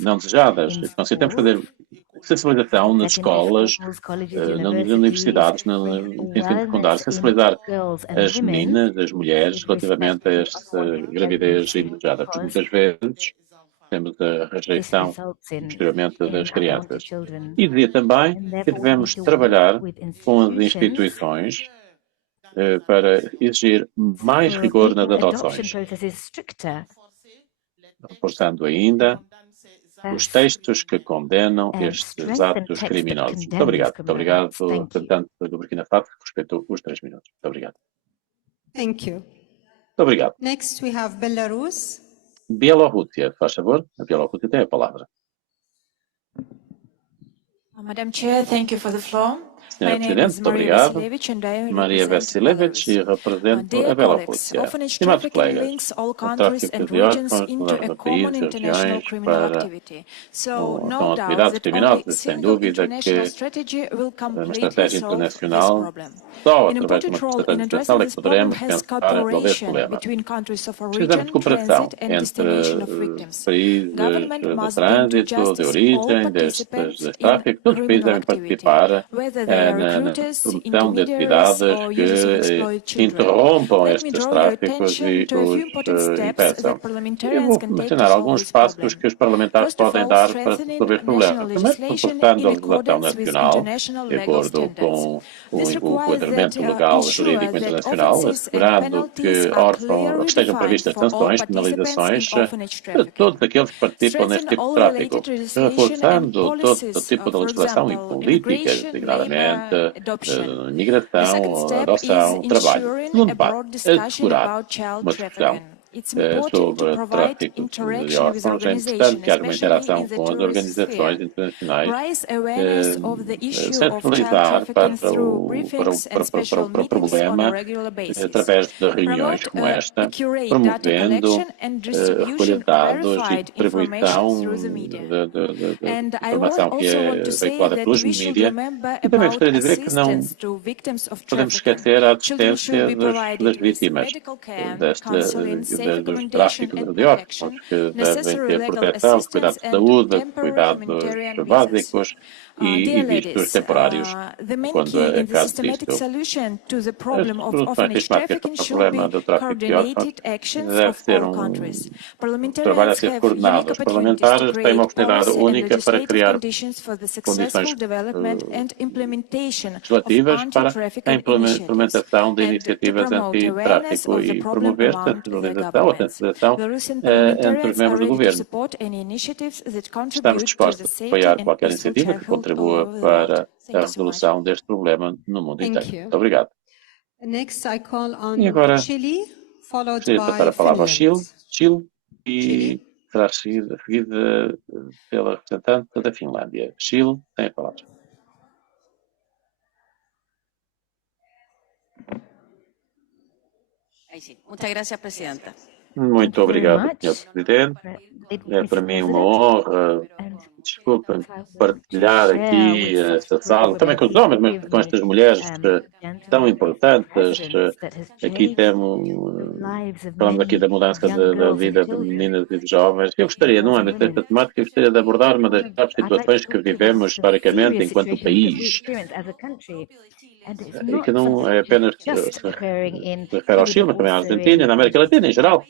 não desejadas. Então, se temos que fazer sensibilização nas escolas, nas universidades, no ensino secundário, sensibilizar as meninas, as mulheres, relativamente a esta gravidez indesejada. Porque muitas vezes temos a rejeição, posteriormente, das crianças. E dizia também que devemos trabalhar com as instituições para exigir mais rigor nas adoções, reforçando ainda os textos que condenam estes atos criminosos. Muito obrigado. Muito obrigado, representante do Burkina Faso, que respeitou os 3 minutos. Muito obrigado. Thank you. Muito obrigado. Next we have Belarus. Bielorrússia, faz favor. A Bielorrússia tem a palavra. Madam Chair, thank you for the floor. Senhora Presidente, muito obrigado. Maria Vassilevich e represento a Bielorrússia. Estimados colegas, o tráfico de órfãos leva a países e regiões com atividades criminosas. Sem dúvida que uma estratégia internacional, só através de uma estratégia internacional é que poderemos pensar em resolver esse problema. Precisamos de cooperação entre países de trânsito, de origem, destes tráficos. Todos os países devem participar na promoção de atividades que interrompam estes tráficos e os impeçam. Eu vou mencionar alguns passos que os parlamentares podem dar para resolver o problema. Primeiro, reforçando a legislação nacional, de acordo com o enquadramento legal e jurídico internacional, assegurando que estejam previstas sanções, penalizações para todos aqueles que participam neste tipo de tráfico, reforçando todo tipo de legislação e políticas, designadamente migração, adoção, trabalho. Segundo passo, assegurar uma discussão sobre tráfico de órfãos, é importante que haja uma interação com as organizações internacionais, sensibilizar para o problema através de reuniões como esta, promovendo recolha de dados e distribuição de informação que é veiculada pelos mídias. E também gostaria de dizer que não podemos esquecer a assistência das vítimas dos tráficos de órfãos, que devem ter proteção, cuidados de saúde, cuidados básicos e vistos temporários, quando é caso disto. As soluções sistemáticas para o problema do tráfico de órfãos deve ser um trabalho a ser coordenado. Os parlamentares têm uma oportunidade única para criar condições legislativas para a implementação de iniciativas anti-tráfico e promover a sensibilização entre os membros do governo. Estamos dispostos a apoiar qualquer iniciativa que contribua para a resolução deste problema no mundo inteiro. Muito obrigado. E agora, gostaria de passar a palavra ao Chile e será seguida pela representante da Finlândia. Chile, tem a palavra. Muito obrigado, Sr. Presidente. É para mim uma honra, desculpa-me, partilhar aqui esta sala, também com os homens, mas com estas mulheres tão importantes. Aqui falamos aqui da mudança da vida de meninas e de jovens. Eu gostaria, no âmbito desta temática, eu gostaria de abordar uma das graves situações que vivemos historicamente enquanto país. E que não é apenas se refere ao Chile, mas também à Argentina, na América Latina em geral,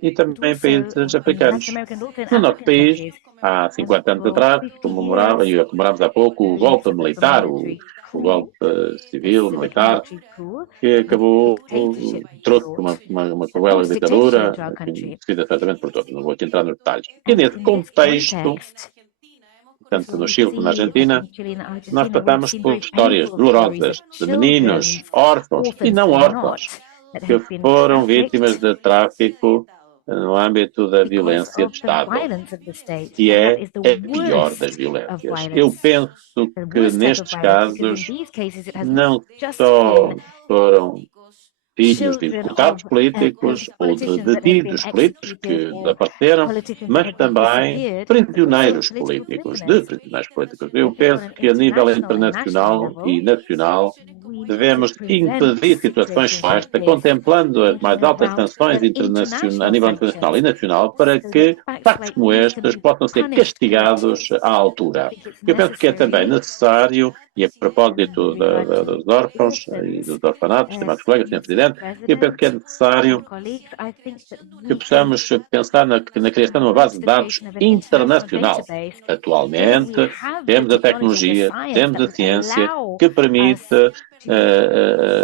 e também em países africanos. No nosso país, há 50 anos atrás, comemorámos há pouco o golpe militar, o golpe civil, militar, que trouxe uma cruel ditadura, conhecida certamente por todos, não vou aqui entrar nos detalhes. E nesse contexto, tanto no Chile como na Argentina, nós passamos por histórias dolorosas de meninos, órfãos e não órfãos, que foram vítimas de tráfico no âmbito da violência de Estado, que é a pior das violências. Eu penso que nestes casos não só foram filhos de deputados políticos ou de detidos políticos que desapareceram, mas também prisioneiros políticos, Eu penso que a nível internacional e nacional devemos impedir situações como esta, contemplando as mais altas sanções a nível internacional e nacional, para que factos como estes possam ser castigados à altura. Eu penso que é também necessário, e a propósito dos órfãos e dos orfanatos, estimados colegas, Sr. Presidente, eu penso que é necessário que possamos pensar na criação de uma base de dados internacional. Atualmente, temos a tecnologia, temos a ciência que permite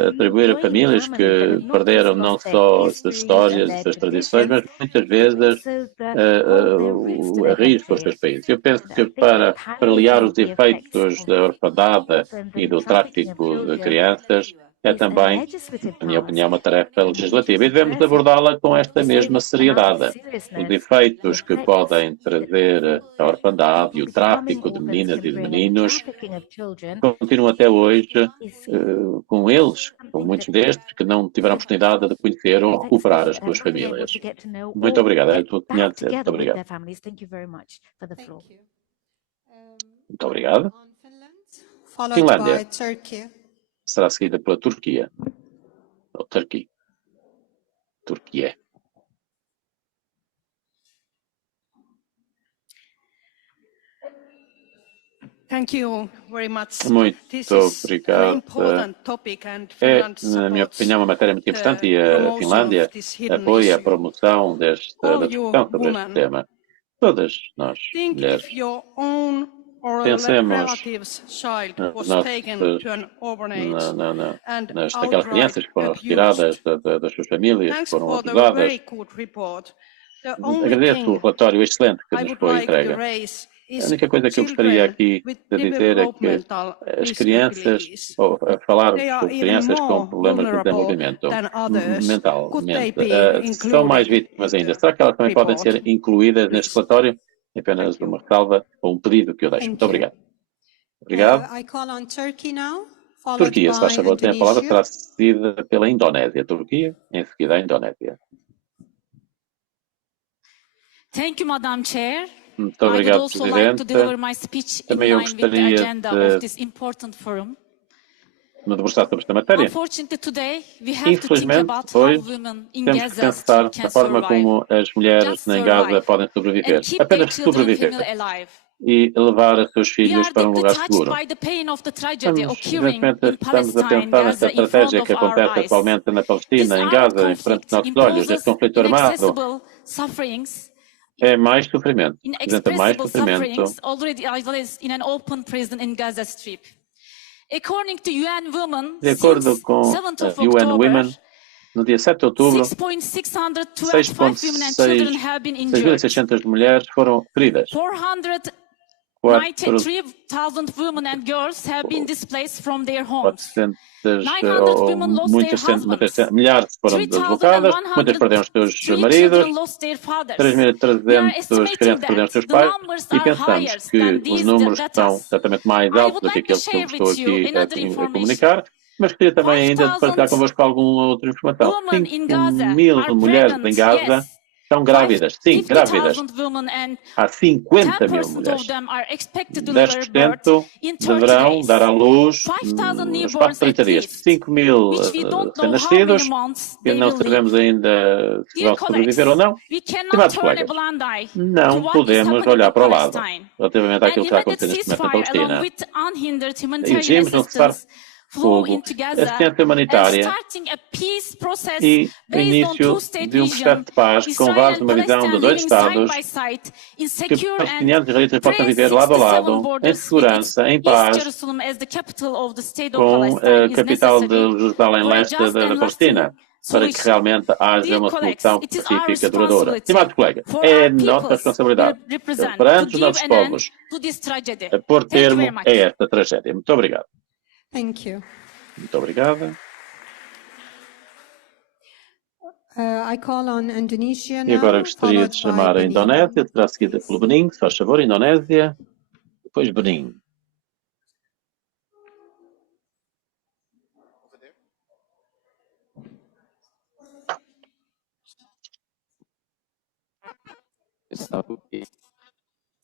atribuir a famílias que perderam não só as suas histórias, as suas tradições, mas muitas vezes a raiz dos seus países. Eu penso que para aliar os efeitos da orfandade e do tráfico de crianças é também, na minha opinião, uma tarefa legislativa e devemos abordá-la com esta mesma seriedade. Os efeitos que podem trazer a orfandade e o tráfico de meninas e de meninos continuam até hoje com eles, com muitos destes que não tiveram a oportunidade de conhecer ou recuperar as suas famílias. Muito obrigado. É tudo que tinha a dizer. Muito obrigado. Muito obrigado. Finlândia será seguida pela Turquia. Ou Turquia. Muito obrigado. Na minha opinião, uma matéria muito importante e a Finlândia apoia a promoção da discussão sobre este tema. Todas nós, mulheres, pensemos naquelas crianças que foram retiradas das suas famílias, que foram abusadas. Agradeço o relatório excelente que nos foi entregue. A única coisa que eu gostaria aqui de dizer é que as crianças, ou a falar sobre crianças com problemas de desenvolvimento mentalmente, são mais vítimas ainda. Será que elas também podem ser incluídas neste relatório? É apenas uma ressalva ou um pedido que eu deixo. Muito obrigado. Obrigado. Turquia, se faz favor, tem a palavra, será seguida pela Indonésia. Turquia, em seguida a Indonésia. Thank you, Madam Chair. Muito obrigado, I would also like to deliver Presidente. my speech in Também eu line with the gostaria agenda of this important forum. me debruçar sobre esta matéria. Unfortunately, today we have to think Infelizmente, about how hoje, women in temos que Gaza pensar can na forma survive. como as mulheres Just em Gaza survive podem sobreviver. and keep their Apenas children and sobreviver. family alive. E levar os seus We filhos are para um deeply lugar touched seguro. by the pain of the tragedy Estamos, occurring evidentemente, in estamos a Palestine, pensar nesta Gaza, in front tragédia of que our acontece eyes. atualmente na This Palestina, em armed Gaza, em frente dos conflict nossos olhos. Este imposes conflito armado inaccessible sufferings, é mais sofrimento. Representa mais inexpressible sofrimento. sufferings already alleged in an open prison in Gaza Strip. According to UN Women, De acordo since com 7th a of UN October, Women, no dia 7 de outubro, 6,625 women and children have been injured. 6.600 mulheres foram feridas. 493,000 women and girls have been displaced from their homes. 400 ou muitas milhares foram deslocadas, muitas perderam os seus maridos, 3.300 crianças perderam os seus pais, e pensamos que os números são certamente mais altos do que aqueles que eu estou aqui a comunicar, mas queria também ainda partilhar convosco alguma outra informação. 5.000 mulheres em Gaza estão grávidas, sim, grávidas. Há 50.000 mulheres. 10% deverão dar à luz no espaço de 30 dias. 5.000 recém-nascidos, que não sabemos ainda se vão sobreviver ou não. Estimados colegas, não podemos olhar para o lado relativamente àquilo que está acontecendo neste momento na Palestina. Exigimos um cessar-fogo, assistência humanitária e o início de um processo de paz com base numa visão de dois Estados que palestinianos e israelitas possam viver lado a lado, em segurança, em paz, com a capital de Jerusalém Leste da Palestina, para que realmente haja uma solução pacífica duradoura. Estimados colegas, é nossa responsabilidade perante os nossos povos a pôr termo a esta tragédia. Muito obrigado. Thank you. Muito obrigada. I call on Indonesia now, E agora gostaria de chamar a Benin. Indonésia, será seguida pelo Benin, se faz favor, Indonésia, depois Benin.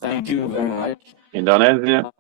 Thank you very much. Indonésia.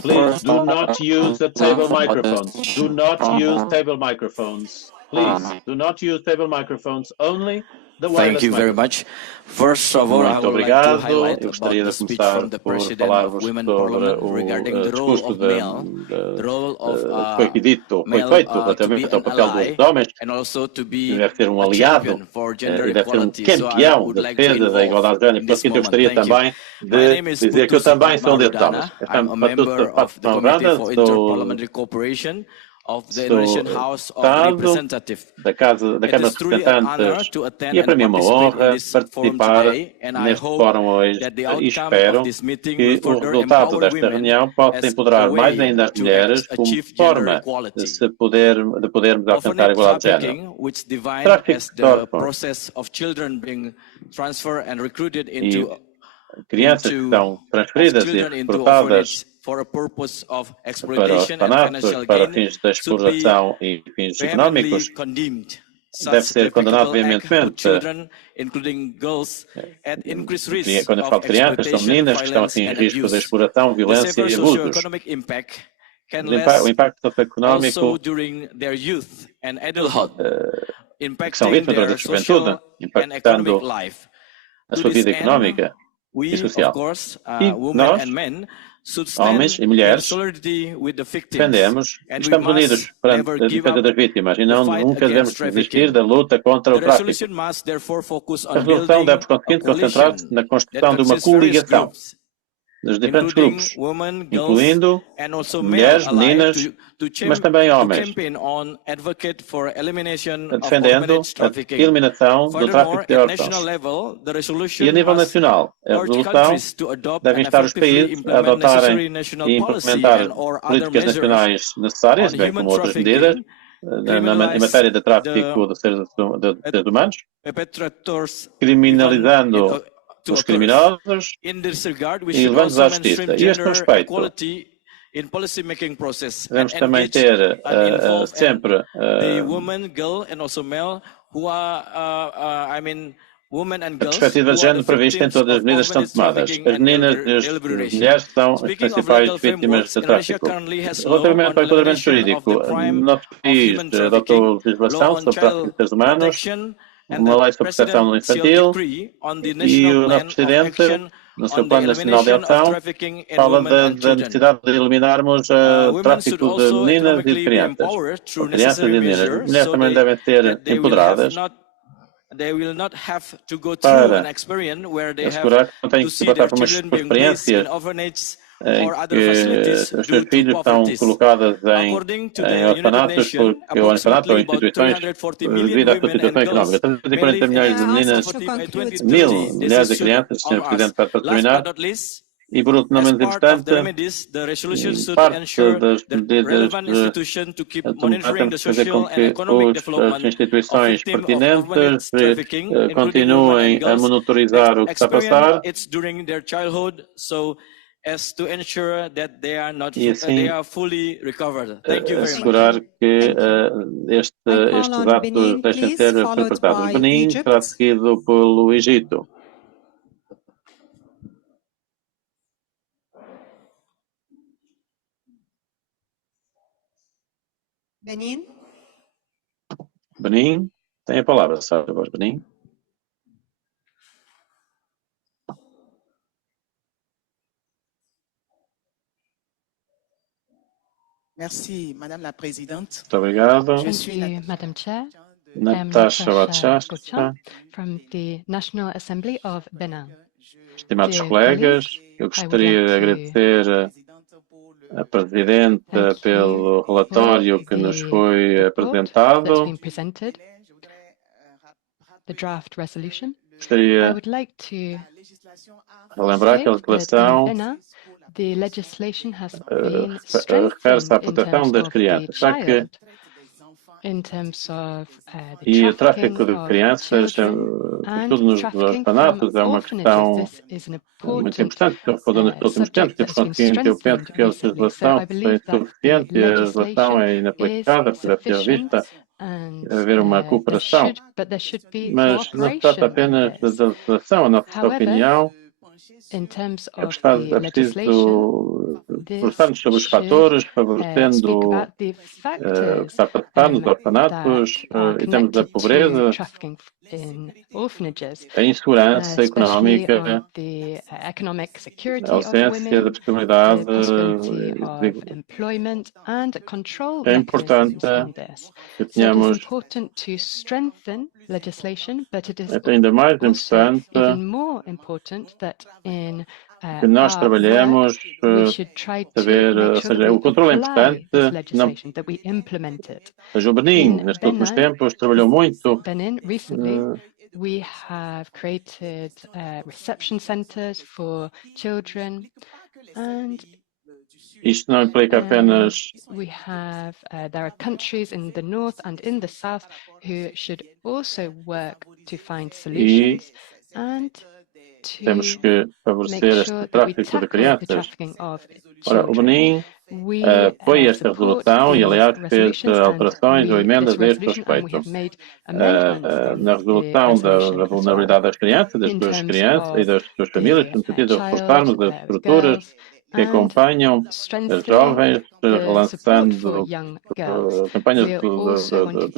Please do not use the table microphones. Do not use table microphones. Please do not use table microphones. Only the wireless Thank you very much. First of all, I Muito would like to obrigado. highlight Eu about gostaria the de speech começar from the por President falar-vos of Women sobre Parliament regarding the role discurso of male, the role of que foi aqui dito, foi male, feito to be relativamente ao an papel ally dos homens, and also to que be deve ser um a aliado, champion for gender e deve ser um equality. So I campeão would da like to defesa da igualdade de género. involve in Por this isso, eu moment. gostaria Thank you. também My de name is dizer que eu também sou um desses Marudana. homens. Eu I'm a member of the Committee for Inter-Parliamentary Cooperation of the Indonesian House of Representatives. da Câmara de Representantes, e é para mim uma honra participar neste fórum hoje e espero que o resultado desta reunião possa empoderar mais ainda as mulheres como forma de podermos alcançar a igualdade de género. Tráfico de órfãos e crianças que são transferidas e recrutadas para orfanatos, para fins de exploração e fins económicos, deve ser condenado veementemente. Quando eu falo de crianças, são meninas que estão assim, em risco de exploração, violência e abusos. O impacto socioeconómico que são vítimas durante a juventude, impactando a sua vida económica e social. E nós, homens e mulheres, defendemos, estamos unidos perante a defesa das vítimas e nunca devemos desistir da luta contra o tráfico. A resolução deve, por conseguinte, concentrar-se na construção de uma coligação dos diferentes grupos, incluindo mulheres, meninas, mas também homens, defendendo a eliminação do tráfico de órfãos. E a nível nacional, a resolução devem estar os países a adotarem e implementar políticas nacionais necessárias, bem como outras medidas, em matéria de tráfico de seres humanos, criminalizando os criminosos e levando-os à justiça. E a este respeito, devemos também ter sempre a perspectiva de género prevista em todas as medidas que são tomadas. As meninas e as mulheres são as principais vítimas de tráfico. Relativamente ao enquadramento jurídico, o nosso país adotou legislação sobre tráfico de seres humanos, uma lei sobre proteção infantil, e o nosso Presidente, no seu Plano Nacional de Ação, fala da necessidade de eliminarmos o tráfico de meninas e de crianças. Ou crianças e meninas. As mulheres também devem ser empoderadas para assegurar que não têm que passar por umas experiências em que os seus filhos são colocados em orfanatos, ou orfanatos ou instituições devido à sua situação económica. 340 milhões de meninas, 1000 mulheres e crianças, Sr. Presidente, para terminar. E por último, não menos importante, parte das medidas temos que fazer com que as instituições pertinentes continuem a monitorizar o que está a passar e assim assegurar que estes atos deixem de ser perpetrados. Benin será seguido pelo Egito. Benin, tem a palavra, sabe, Benin. Merci, Madame la Présidente. Muito obrigado. Thank you, Madam Chair. Natasha Wachasta, from the National Assembly of Benin. Estimados colegas, eu gostaria de agradecer a Presidenta pelo relatório que nos foi apresentado. Gostaria de lembrar que a legislação refere-se à proteção das crianças. Já que e o tráfico de crianças, sobretudo nos orfanatos, é uma questão muito importante que rodou nos últimos tempos. E, por conseguinte, eu penso que a legislação é insuficiente e a legislação é inaplicável, que deve ser vista, haver uma cooperação. Mas não se trata apenas da legislação, a nossa opinião. É preciso debruçar-nos sobre os fatores, favorecendo o que está a passar nos orfanatos, em termos da pobreza, a insegurança económica, a ausência da possibilidade é importante que tenhamos ainda mais importante que nós trabalhemos, saber, ou seja, o controle é importante, não, seja, o Benin, nestes últimos tempos, trabalhou muito. We have created reception centers for children, and isto não implica apenas there are countries in the north and in the south who should also work to find solutions and temos que favorecer este tráfico de crianças. Ora, o Benin apoia esta resolução e, aliás, fez alterações ou emendas a este respeito. Na resolução da vulnerabilidade das crianças, das suas crianças e das suas famílias, no sentido de reforçarmos as estruturas que acompanham as jovens, relançando campanhas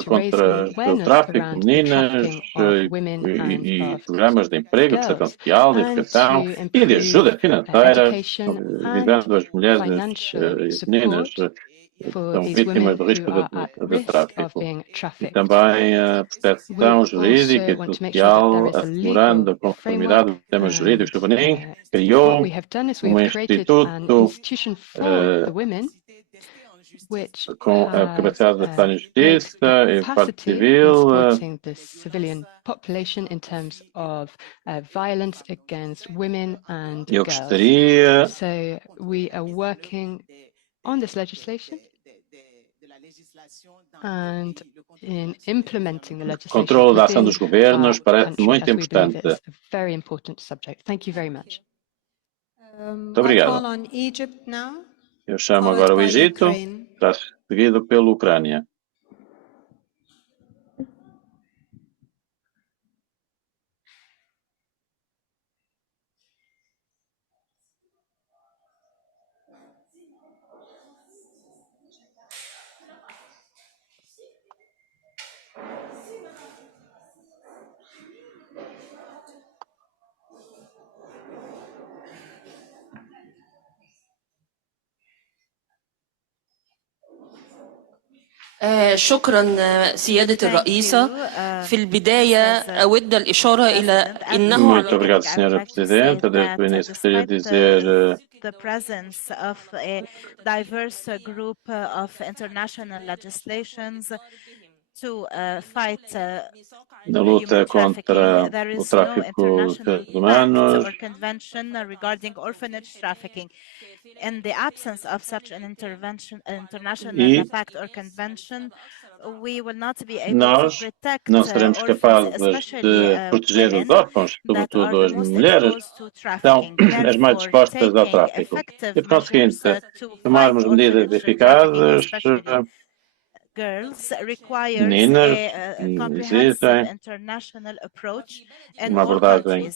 contra o tráfico, meninas e programas de emprego, de inserção social, de educação e de ajuda financeira, visando as mulheres e meninas que são vítimas do risco de tráfico. E também a proteção jurídica e social, assegurando a conformidade dos sistemas jurídicos. O Benin criou um instituto com a capacidade de estar em justiça e parte civil, the civilian population in terms of violence against women and eu girls. gostaria So we are working on this legislation and in implementing the legislation. Controle da ação dos governos parece muito importante. It's a very important subject. Thank you very much. Muito obrigado. Eu chamo agora o Egito, está seguido pela Ucrânia. شكرا سيادة الرئيسة. في البداية أود الإشارة إلى أنه Muito obrigado, Senhora Presidente. Desde o início gostaria de dizer the presence of a diverse group of international legislations to fight na luta contra o tráfico de seres humanos. Or convention regarding orphanage trafficking. In the absence of such an international pact or convention, we will not be able to protect não seremos capazes de proteger os órfãos, sobretudo as mulheres, são as mais expostas ao tráfico. E, por conseguinte, tomarmos medidas eficazes, meninas exigem uma abordagem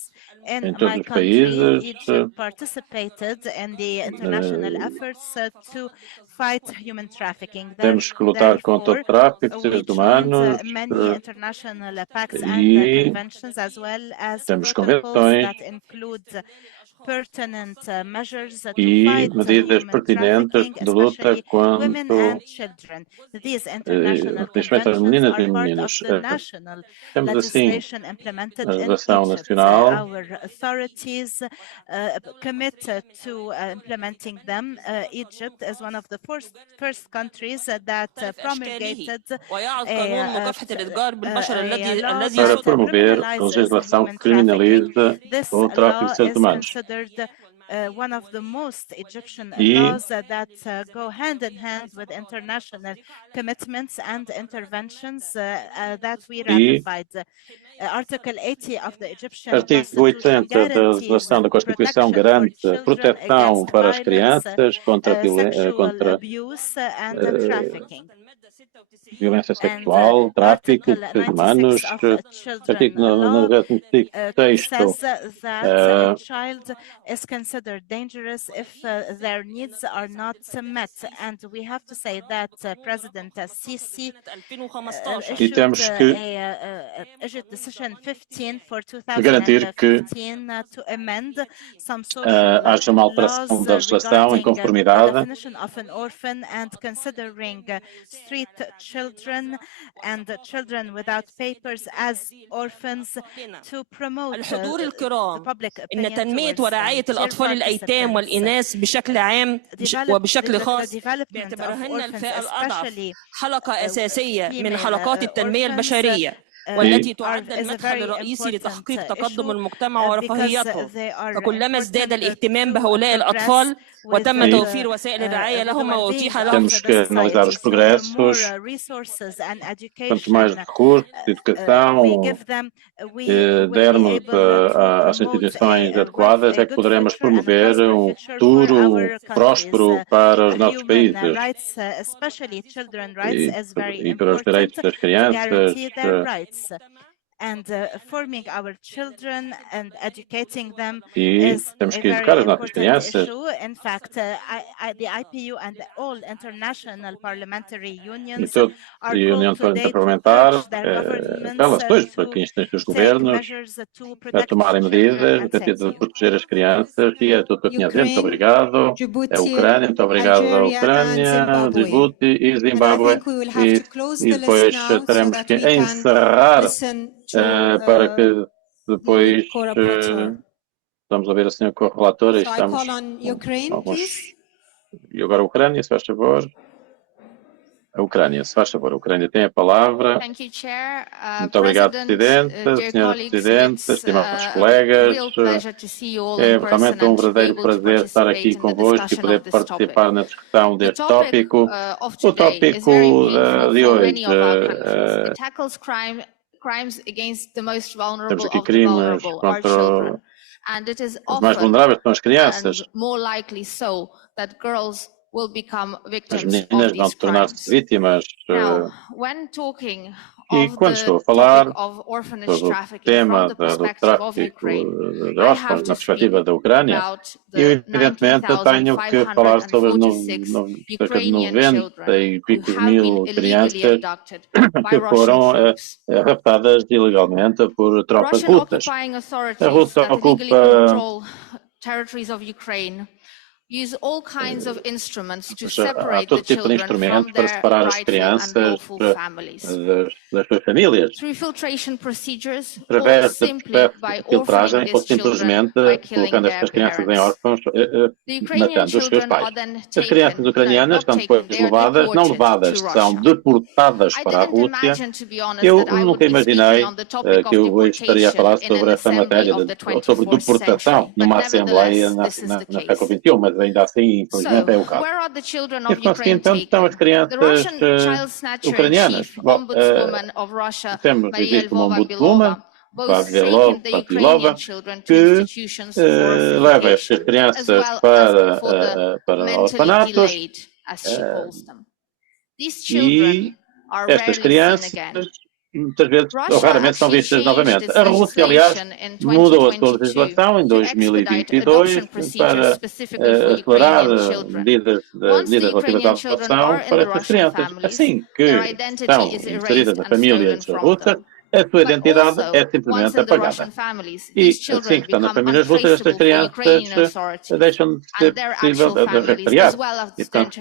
em todos os países. Egypt participated in the international efforts to fight human trafficking. Temos que lutar contra o tráfico de seres humanos e temos convenções e medidas pertinentes de luta contra principalmente as meninas e meninos. Temos assim a legislação nacional Egypt is one of the first countries that promulgated para promover a legislação que criminaliza o tráfico de seres humanos. One of the most Egyptian laws that go hand in hand with international commitments and interventions that we ratified. Article 80 of the Egyptian Artigo 80 da legislação da Constituição garante proteção para as crianças contra violência sexual, tráfico de seres humanos. Artigo 96 considered dangerous if their needs are not met, and we have to say that President Sisi issued decision 15 for 2015 to amend some social haja uma alteração da legislação em conformidade definition of an orphan and considering street children and children without papers as orphans to promote the public opinion towards الأطفال الأيتام والإناث بشكل عام وبشكل خاص باعتبارهن الفئة الأضعف حلقة أساسية من حلقات التنمية البشرية والتي تعد المدخل الرئيسي لتحقيق تقدم المجتمع ورفاهيته. فكلما ازداد الاهتمام بهؤلاء الأطفال وتم توفير وسائل الرعاية لهم وأتيح لهم temos que analisar os progressos. Quanto mais recursos, educação, dermos às instituições adequadas, é que poderemos promover um futuro próspero para os nossos países e para os direitos das crianças. and forming our children and educating them E is temos a que very educar as nossas important crianças. issue. In fact, the IPU and all international parliamentary unions are E a União called today to Interparlamentar, urge their governments apela depois para to que instrem os take governos measures to a protect tomarem children medidas no and sentido de safety. proteger as crianças. E é tudo que eu tinha a dizer. Muito Ukraine, obrigado. Djibouti, A Ucrânia, muito obrigado à Algeria, and Ucrânia, Zimbabwe. Djibouti e And I Zimbábue. think we will have to close E the list depois now so teremos that que we can encerrar listen to para que depois the co-rapporteur. vamos ouvir a senhora correlatora e So I estamos call on Ukraine, alguns... please. E agora a Ucrânia, se faz favor. A Ucrânia, se faz favor. A Ucrânia tem a palavra. Thank you, Chair. Muito obrigado, Presidente, Senhora Presidente, estimados colegas. É realmente um verdadeiro prazer estar aqui convosco e poder participar na discussão deste tópico. O tópico de hoje temos aqui crimes contra os mais vulneráveis, são as crianças. As meninas vão tornar-se vítimas. E quando estou a falar sobre o tema do tráfico de órfãos na perspectiva da Ucrânia, eu evidentemente tenho que falar sobre cerca de 90 e picos mil crianças que foram raptadas ilegalmente por tropas russas. A Rússia ocupa há todo tipo de instrumentos para separar as crianças das suas famílias, através de processos de filtragem ou simplesmente colocando estas crianças em órfãos, matando os seus pais. As crianças ucranianas estão depois levadas, não levadas, são deportadas para a Rússia. Eu nunca imaginei que eu hoje estaria a falar sobre esta matéria, sobre deportação, numa Assembleia na século XXI, mas ainda assim, infelizmente, é o caso. E conseguinte, então, estão as crianças ucranianas. Bom, existe uma ombudswoman, Pavilova, que leva estas crianças para orfanatos e estas crianças muitas vezes ou raramente são vistas novamente. A Rússia, aliás, mudou a sua legislação em 2022 para acelerar medidas relativas à adoção para estas crianças. Assim que estão inseridas nas famílias russas, a sua identidade é simplesmente apagada. E assim que estão nas famílias russas, estas crianças deixam de ser possível de rastrear. E, portanto,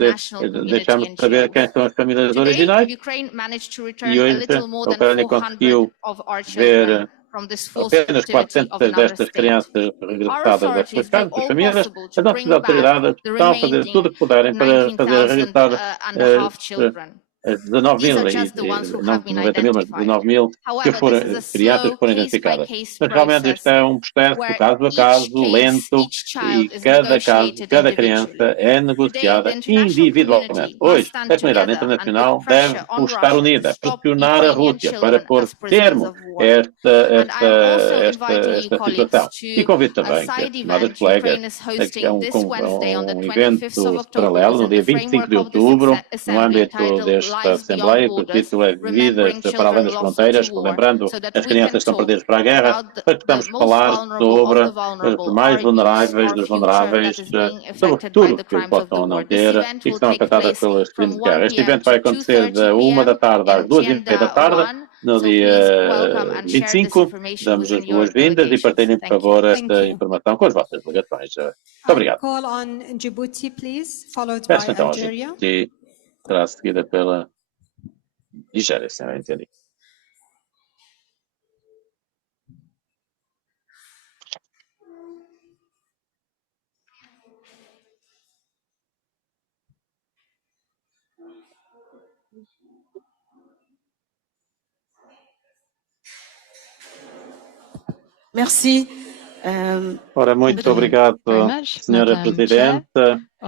deixamos de saber quem são as famílias originais. E hoje a Ucrânia conseguiu ver apenas 400 destas crianças regressadas das suas casas, das famílias. As nossas autoridades estão a fazer tudo o que puderem para fazer regressar as 19 mil, não 90 mil, mas 19 mil crianças que foram identificadas. Mas realmente este é um processo caso a caso, lento, e cada criança é negociada individualmente. Hoje, a comunidade internacional deve estar unida, pressionar a Rússia para pôr termo a esta situação. E convido também que, estimados colegas, que é um evento paralelo no dia 25 de outubro, no âmbito desta Assembleia, que o título é Vidas para além das fronteiras, lembrando as crianças estão perdidas para a guerra, para que estamos a falar sobre os mais vulneráveis dos vulneráveis, sobre o futuro que possam ou não ter e que estão afetadas pelos crimes de guerra. Este evento vai acontecer da 1 da tarde às 2h30 da tarde, no dia 25. Damos as boas-vindas e partilhem, por favor, esta informação com as vossas delegações. Muito obrigado. Call on Djibouti, please, followed Peço by então a Algeria. Djibouti, será seguida pela Nigéria, se não entendi. Merci. Ora, muito obrigado, Senhora Presidente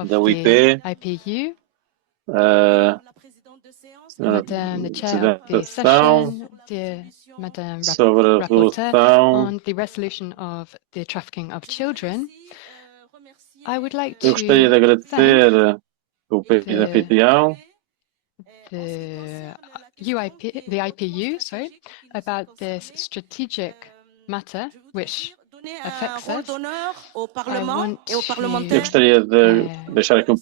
da UIP, Madame the Chair of the session, dear Madame sobre a Rapporteur, on the resolution of the trafficking of children, I would like to eu gostaria de agradecer o país anfitrião, the IPU, about this strategic matter which affects us. I want Eu gostaria de deixar aqui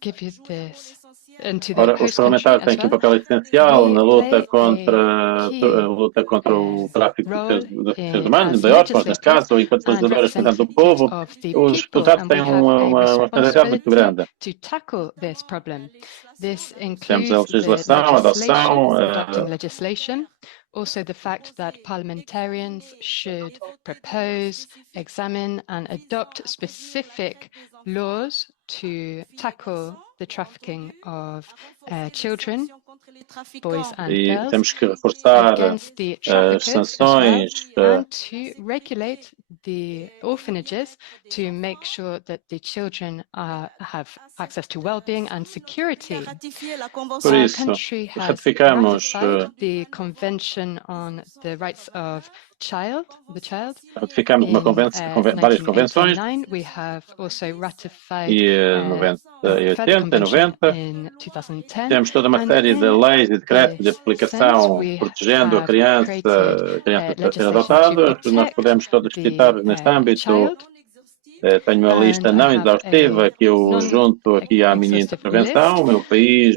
give you this. Into the Ora, os host country parlamentares as têm aqui um well. papel essencial na luta Play contra o tráfico de seres humanos, de órfãos, neste caso, ou enquanto legisladores representantes do povo, os deputados têm uma responsabilidade muito grande. To tackle this problem. This Temos a includes legislação, a adoção, adopting legislation, also the fact that parliamentarians should propose, examine and adopt specific laws to tackle the trafficking of children, boys and girls, temos que reforçar against the as traffickers as well, sanções and to regulate the orphanages to make sure that the children have access to well-being and security. Por Our isso, country has ratificamos ratified the Convention on the Rights of the Child. Ratificamos várias convenções, We have also ratified e 80, 90. in 2010. Temos toda uma série de leis e decretos de aplicação protegendo a criança a ser adotada. Nós podemos todos citar neste âmbito. Tenho uma lista não exaustiva que eu junto aqui à minha intervenção. O meu país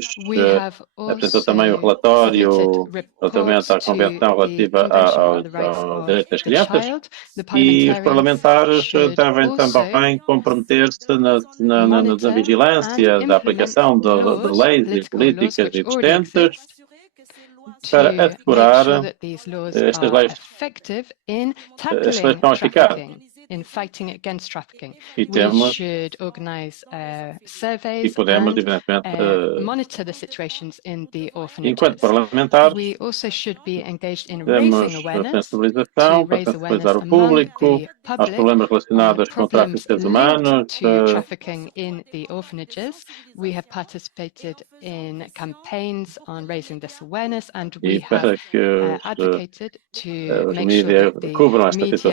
apresentou também o relatório relativamente à Convenção relativa ao direito das crianças, e os parlamentares devem também comprometer-se na vigilância da aplicação de leis e políticas existentes para assegurar estas leis estão eficazes. In fighting against trafficking, we should organize surveys podemos, and monitor the situations in the orphanages. Enquanto parlamentares, we also should be engaged in temos sensibilização para sensibilizar o público aos problemas relacionados com o tráfico de seres humanos. Trafficking in the orphanages. We have participated in campaigns on raising this awareness, and we have advocated to make sure that the media reflects these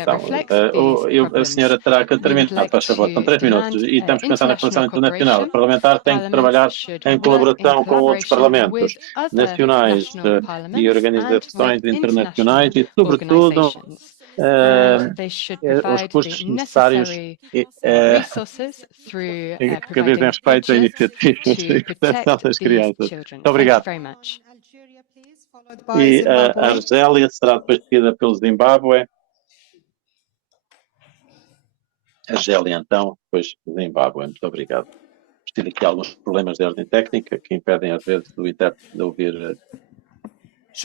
A senhora terá que terminar, faz favor, com 3 minutos, e estamos pensando na cooperação internacional. O parlamentar tem que trabalhar em colaboração com outros parlamentos nacionais e organizações internacionais e, sobretudo, os recursos necessários que dizem respeito a iniciativas de proteção das crianças. Muito obrigado. E a Argélia será depois seguida pelo Zimbábue. Argélia, então, depois Zimbábue. Muito obrigado. Tive aqui alguns problemas de ordem técnica que impedem, às vezes, do intérprete de ouvir a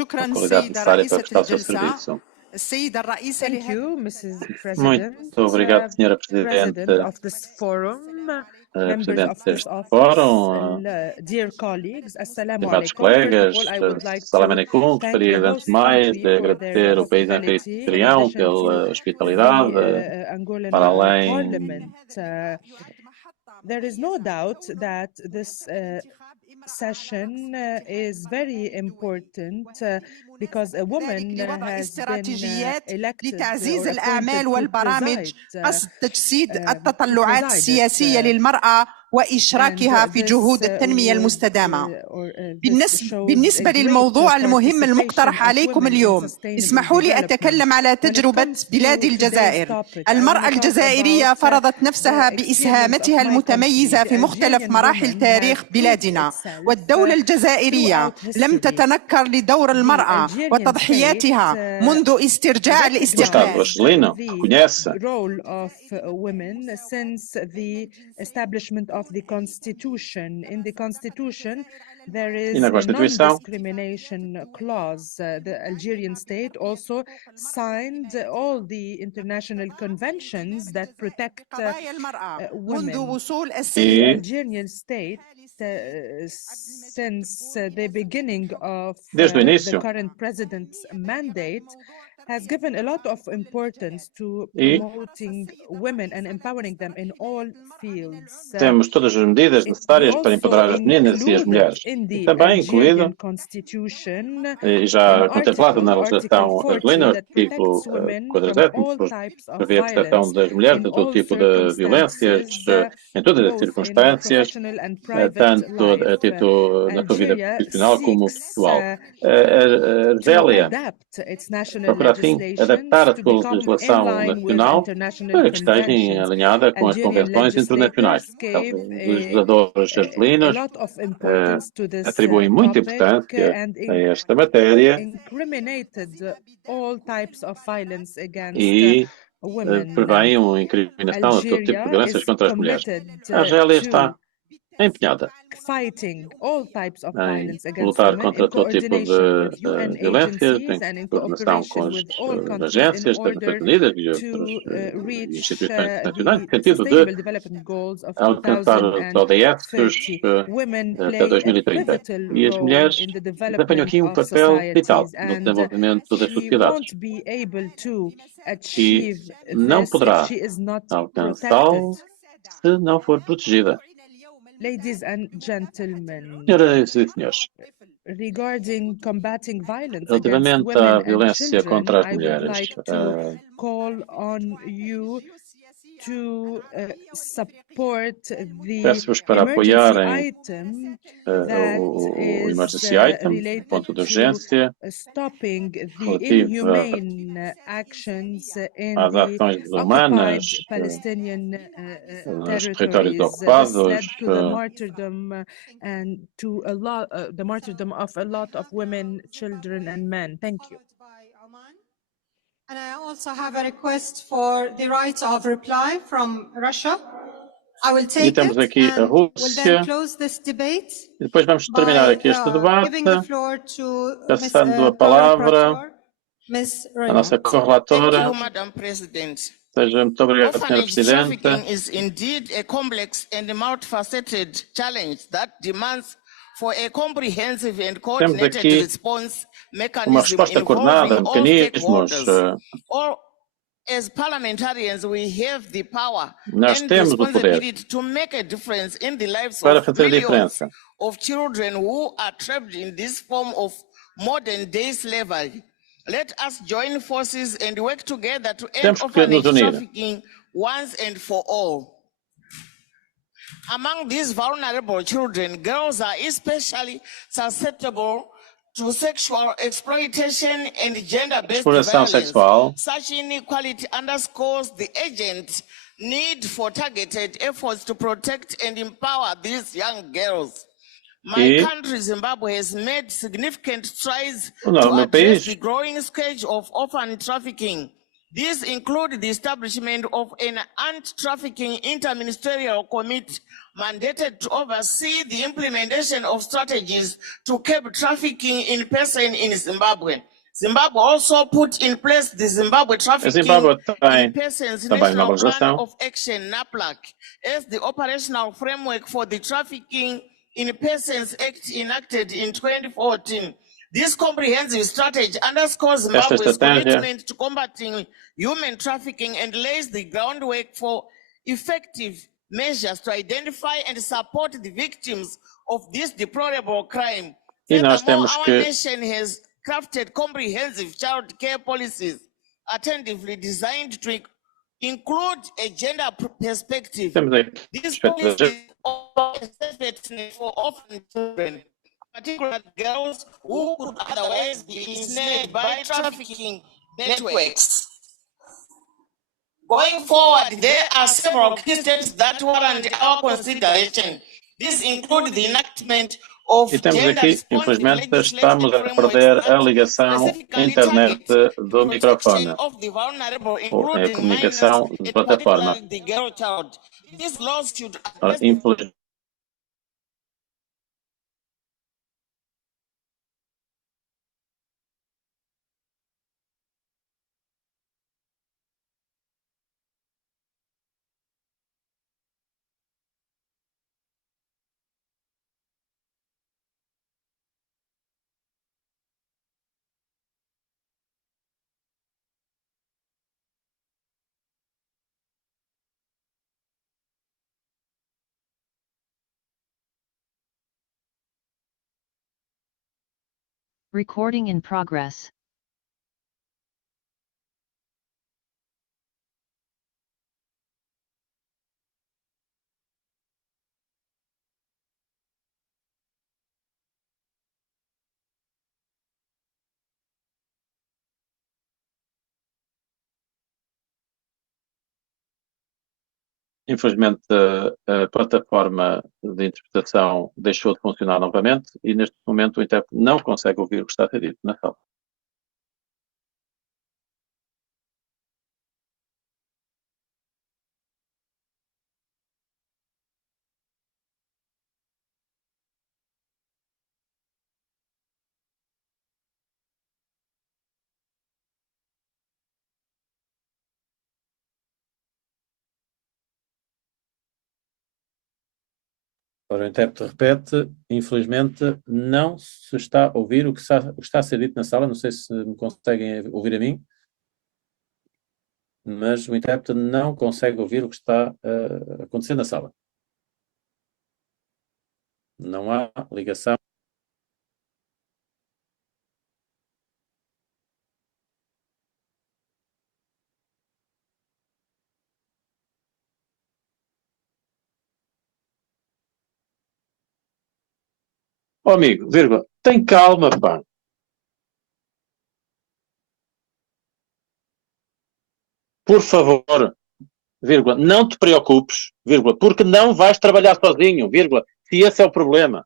qualidade necessária para prestar o seu serviço. Thank you, Mrs. President. Muito obrigado, Senhora Presidente. Of this forum, Presidente deste fórum, dear colleagues, assalamu estimados alaikum. colegas, First of all, I would like salam to alaikum. thank Gostaria, the antes de host mais, country de for agradecer their ao país hospitality, anfitrião in addition pela to hospitalidade, the Angolan para além. Parliament. There is no doubt that this session is very important because a woman has been elected لتعزيز or الأعمال appointed to والبرامج preside قصد تجسيد التطلعات السياسية للمرأة وإشراكها في جهود التنمية المستدامة. بالنسبة للموضوع المهم المقترح عليكم اليوم، اسمحوا لي أتكلم على تجربة بلاد الجزائر. المرأة الجزائرية فرضت نفسها بإسهاماتها المتميزة في مختلف مراحل تاريخ بلادنا، والدولة الجزائرية لم تتنكر لدور المرأة وتضحياتها منذ استرجاع الاستقلال. Of the Constitution. In the Constitution, there is a non-discrimination clause. The Algerian state also signed all the international conventions that protect women. The Algerian state, since the beginning of the current president's mandate, has given a lot of importance to E promoting women and empowering them in all fields. temos todas as medidas We necessárias para also empoderar as meninas e as included mulheres. in E the também incluído, Algerian constitution e an já contemplado na Article legislação 40 argelina, that protects artigo women from 47, all types of prevê a proteção violence das mulheres in de todo all tipo de violências, circumstances, em todas as both in circunstâncias, professional and private tanto life. a título da sua vida Algeria profissional como seeks pessoal. A to Argélia adapt its national procura, assim, legislations adaptar a to sua become in legislação line with nacional international para que esteja conventions. alinhada com as Algerian convenções internacionais. legislators Então, gave os legisladores a argelinos lot of importance to this atribuem muita topic importância and a esta matéria incriminated all types of violence against e women. prevêem uma incriminação a todo tipo de Algeria violências is contra as mulheres. committed A Argélia to está empenhada fighting all types of em violence against lutar women in contra todo tipo coordination with de UN violências, agencies em and in coordenação com cooperation as with all countries in agências das Nações order Unidas e outras to reach instituições internacionais, no the sentido de Sustainable Development Goals of alcançar os ODS 2030. Women até play a 2030. pivotal E as role mulheres in the desempenham development aqui um of papel vital societies, no and desenvolvimento das she sociedades. won't be able to E achieve não this if poderá she is not protected. alcançá-lo se não for protegida. Ladies and gentlemen, Senhoras e senhores, regarding combating violence against relativamente à women and violência children, contra as I would mulheres, like to call on you to support the peço-vos para emergency apoiarem item that o is emergency item, o related ponto de to urgência, stopping the relativo inhumane actions in às the ações occupied desumanas Palestinian nos territórios territories. This led ocupados, to the martyrdom and to the martyrdom of a lot of women, children, and men. Thank you. And I also have a request for the right of reply from Russia. I will e take temos it aqui a and will then Rússia, close this debate e depois vamos terminar by aqui este debate, giving the floor to Ms. passando a palavra Ms. à nossa Thank correlatora. you, Madam President. Seja muito obrigado, Sra. Orphanage Presidente. trafficking is indeed a complex and multifaceted challenge that demands for a comprehensive and coordinated aqui response uma mechanism resposta involving coordenada, all mecanismos. stakeholders. As parliamentarians, we have the power Nós and temos o poder responsibility to make a difference in the lives para of fazer a millions diferença. of children who are trapped in this form of modern-day slavery. Let us join forces and work together to end orphanage trafficking once and for all. Among these vulnerable children, girls are especially susceptible to sexual exploitation and gender-based violence. Sexual. Such inequality underscores the urgent need for targeted efforts to protect and empower these young girls. My country, Zimbabwe, has made significant strides to address the growing scourge of orphan trafficking. These include the establishment of an anti-trafficking interministerial committee mandated to oversee the implementation of strategies to curb trafficking in person in Zimbabwe. Zimbabwe also put in place the Zimbabwe Trafficking in Persons National Plan of Action, NAPLAC, as the operational framework for the Trafficking in Persons Act enacted in 2014. This comprehensive strategy underscores Zimbabwe's commitment to combating human trafficking and lays the groundwork for effective measures to identify and support the victims of this deplorable crime. Furthermore, our nation has crafted comprehensive child care policies attentively designed to include a gender perspective. These policies offer a safe net for orphan children, particularly girls who could otherwise be ensnared by trafficking networks. Going forward, there are several key steps that warrant our consideration. These include the enactment of gender-responsive legislative frameworks that specifically target the protection of the vulnerable, including minors, and particularly the girl child. These laws should address Recording in progress. Infelizmente, a plataforma de interpretação deixou de funcionar novamente e, neste momento, o intérprete não consegue ouvir o que está a ser dito na sala. Ora, o intérprete repete, infelizmente não se está a ouvir o que está a ser dito na sala, não sei se me conseguem ouvir a mim, mas o intérprete não consegue ouvir o que está a acontecer na sala. Não há ligação. Oh, amigo, vírgula, tem calma, pá. Por favor, vírgula, não te preocupes, vírgula, porque não vais trabalhar sozinho, vírgula, se esse é o problema.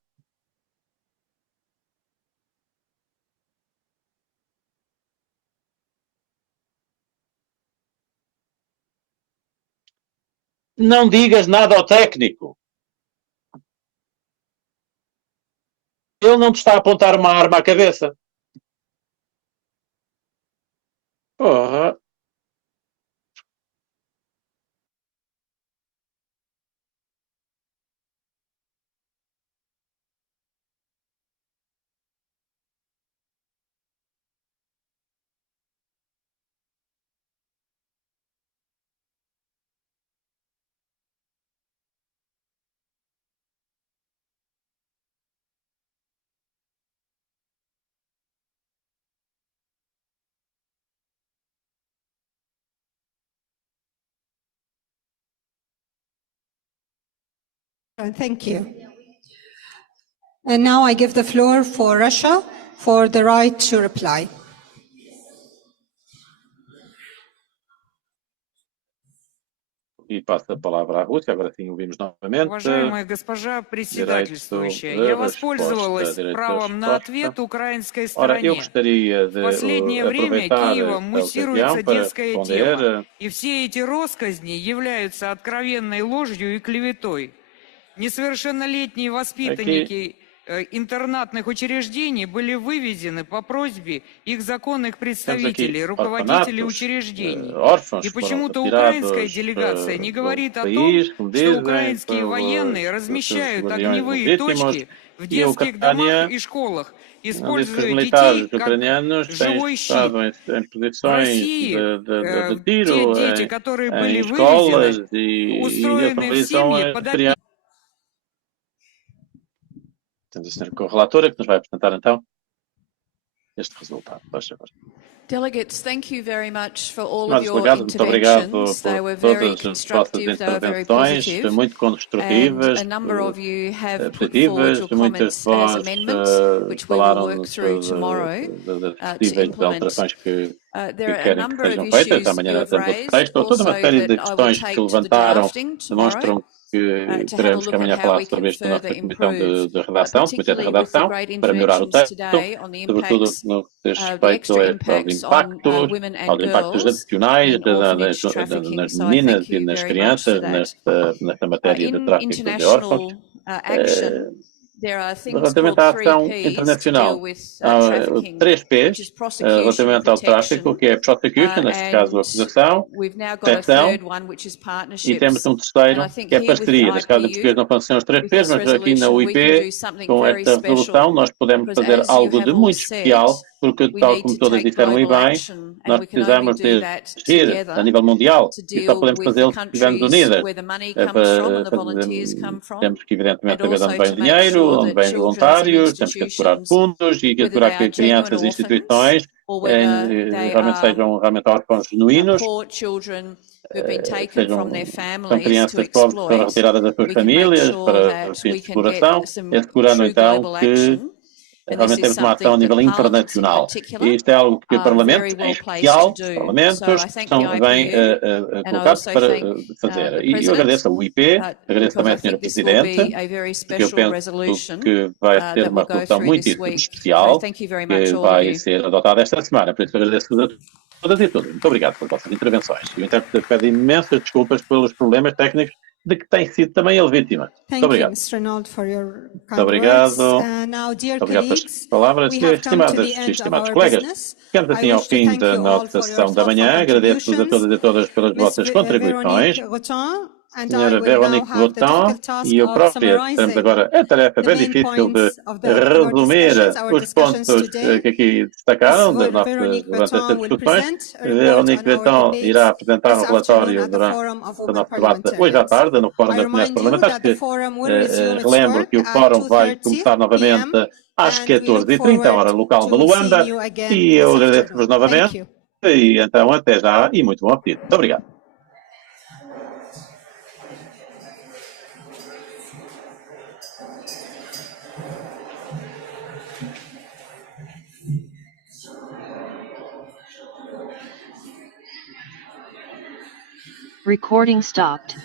Não digas nada ao técnico. Ele não te está a apontar uma arma à cabeça. Porra. Thank you. And now I give the floor for Russia for the right to reply. E passa a palavra à Rússia, agora sim ouvimos novamente. Уважаемая госпожа председательствующая, я воспользовалась правом на ответ украинской стороне. В последнее время Киевом муссируется детская тема, и все эти россказни являются откровенной ложью и клеветой. Несовершеннолетние воспитанники интернатных учреждений были вывезены по просьбе их законных представителей, руководителей учреждений. И почему-то украинская делегация не говорит о том, что украинские военные размещают огневые точки в детских домах и школах, используя детей как живой щит. В России те дети, которые были вывезены, устроены в семьи под Temos a senhora relatora que nos vai apresentar então este resultado. Delegates, thank you very much for all of your interventions. They were very constructive, they were very positive, and a number of you have put forward your comments as amendments, which we will work through tomorrow to implement. There are a number of issues you have raised, also that I will take to the drafting tomorrow. To have a look at how we can further improve, particularly with the great interventions today on the impacts, the extra impacts on women and girls in orphanage trafficking. So I thank you very much for that. In international action, there are things called 3Ps to deal with trafficking, which is prosecution, protection, and we've now got a third one, which is partnerships. E temos terceiro, que é parceria. Neste caso, em português não funcionam os 3Ps, mas aqui na UIP, com esta resolução, nós podemos fazer algo de muito especial, porque, tal como todas disseram e bem, Nós precisamos de agir a nível mundial e só podemos fazê-lo se estivermos unidas. Temos que, evidentemente, saber de onde vem o dinheiro, onde vêm os voluntários, temos que assegurar fundos e assegurar que crianças e instituições realmente sejam realmente órfãos genuínos, são crianças pobres que foram retiradas das suas famílias para fins de exploração, assegurando então que realmente temos uma ação a nível internacional. E isto é algo que o Parlamento, em especial, os Parlamentos, são bem colocados para fazer. E eu agradeço ao IP, agradeço também à Sra. Presidente, porque eu penso que vai ter uma resolução muito especial, que vai ser adotada esta semana. Por isso agradeço a todas e todos. Muito obrigado pelas vossas intervenções. E o intérprete pede imensas desculpas pelos problemas técnicos de que tem sido também ele vítima. Muito obrigado. Muito obrigado. Obrigado pelas palavras. Estimados colegas, chegamos assim ao fim da nossa sessão da manhã. Agradeço-vos a todas e todas pelas vossas contribuições. Senhora Véronique Botan e eu própria temos agora a tarefa bem difícil de resumir os pontos que aqui destacaram durante estas discussões. Véronique Botan irá apresentar um relatório durante o nosso debate hoje à tarde no Fórum das Mulheres Parlamentares. Relembro que o Fórum vai começar novamente às 14h30, hora local de Luanda, e eu agradeço-vos novamente e então até já e muito bom apetite. Muito obrigado. Recording stopped.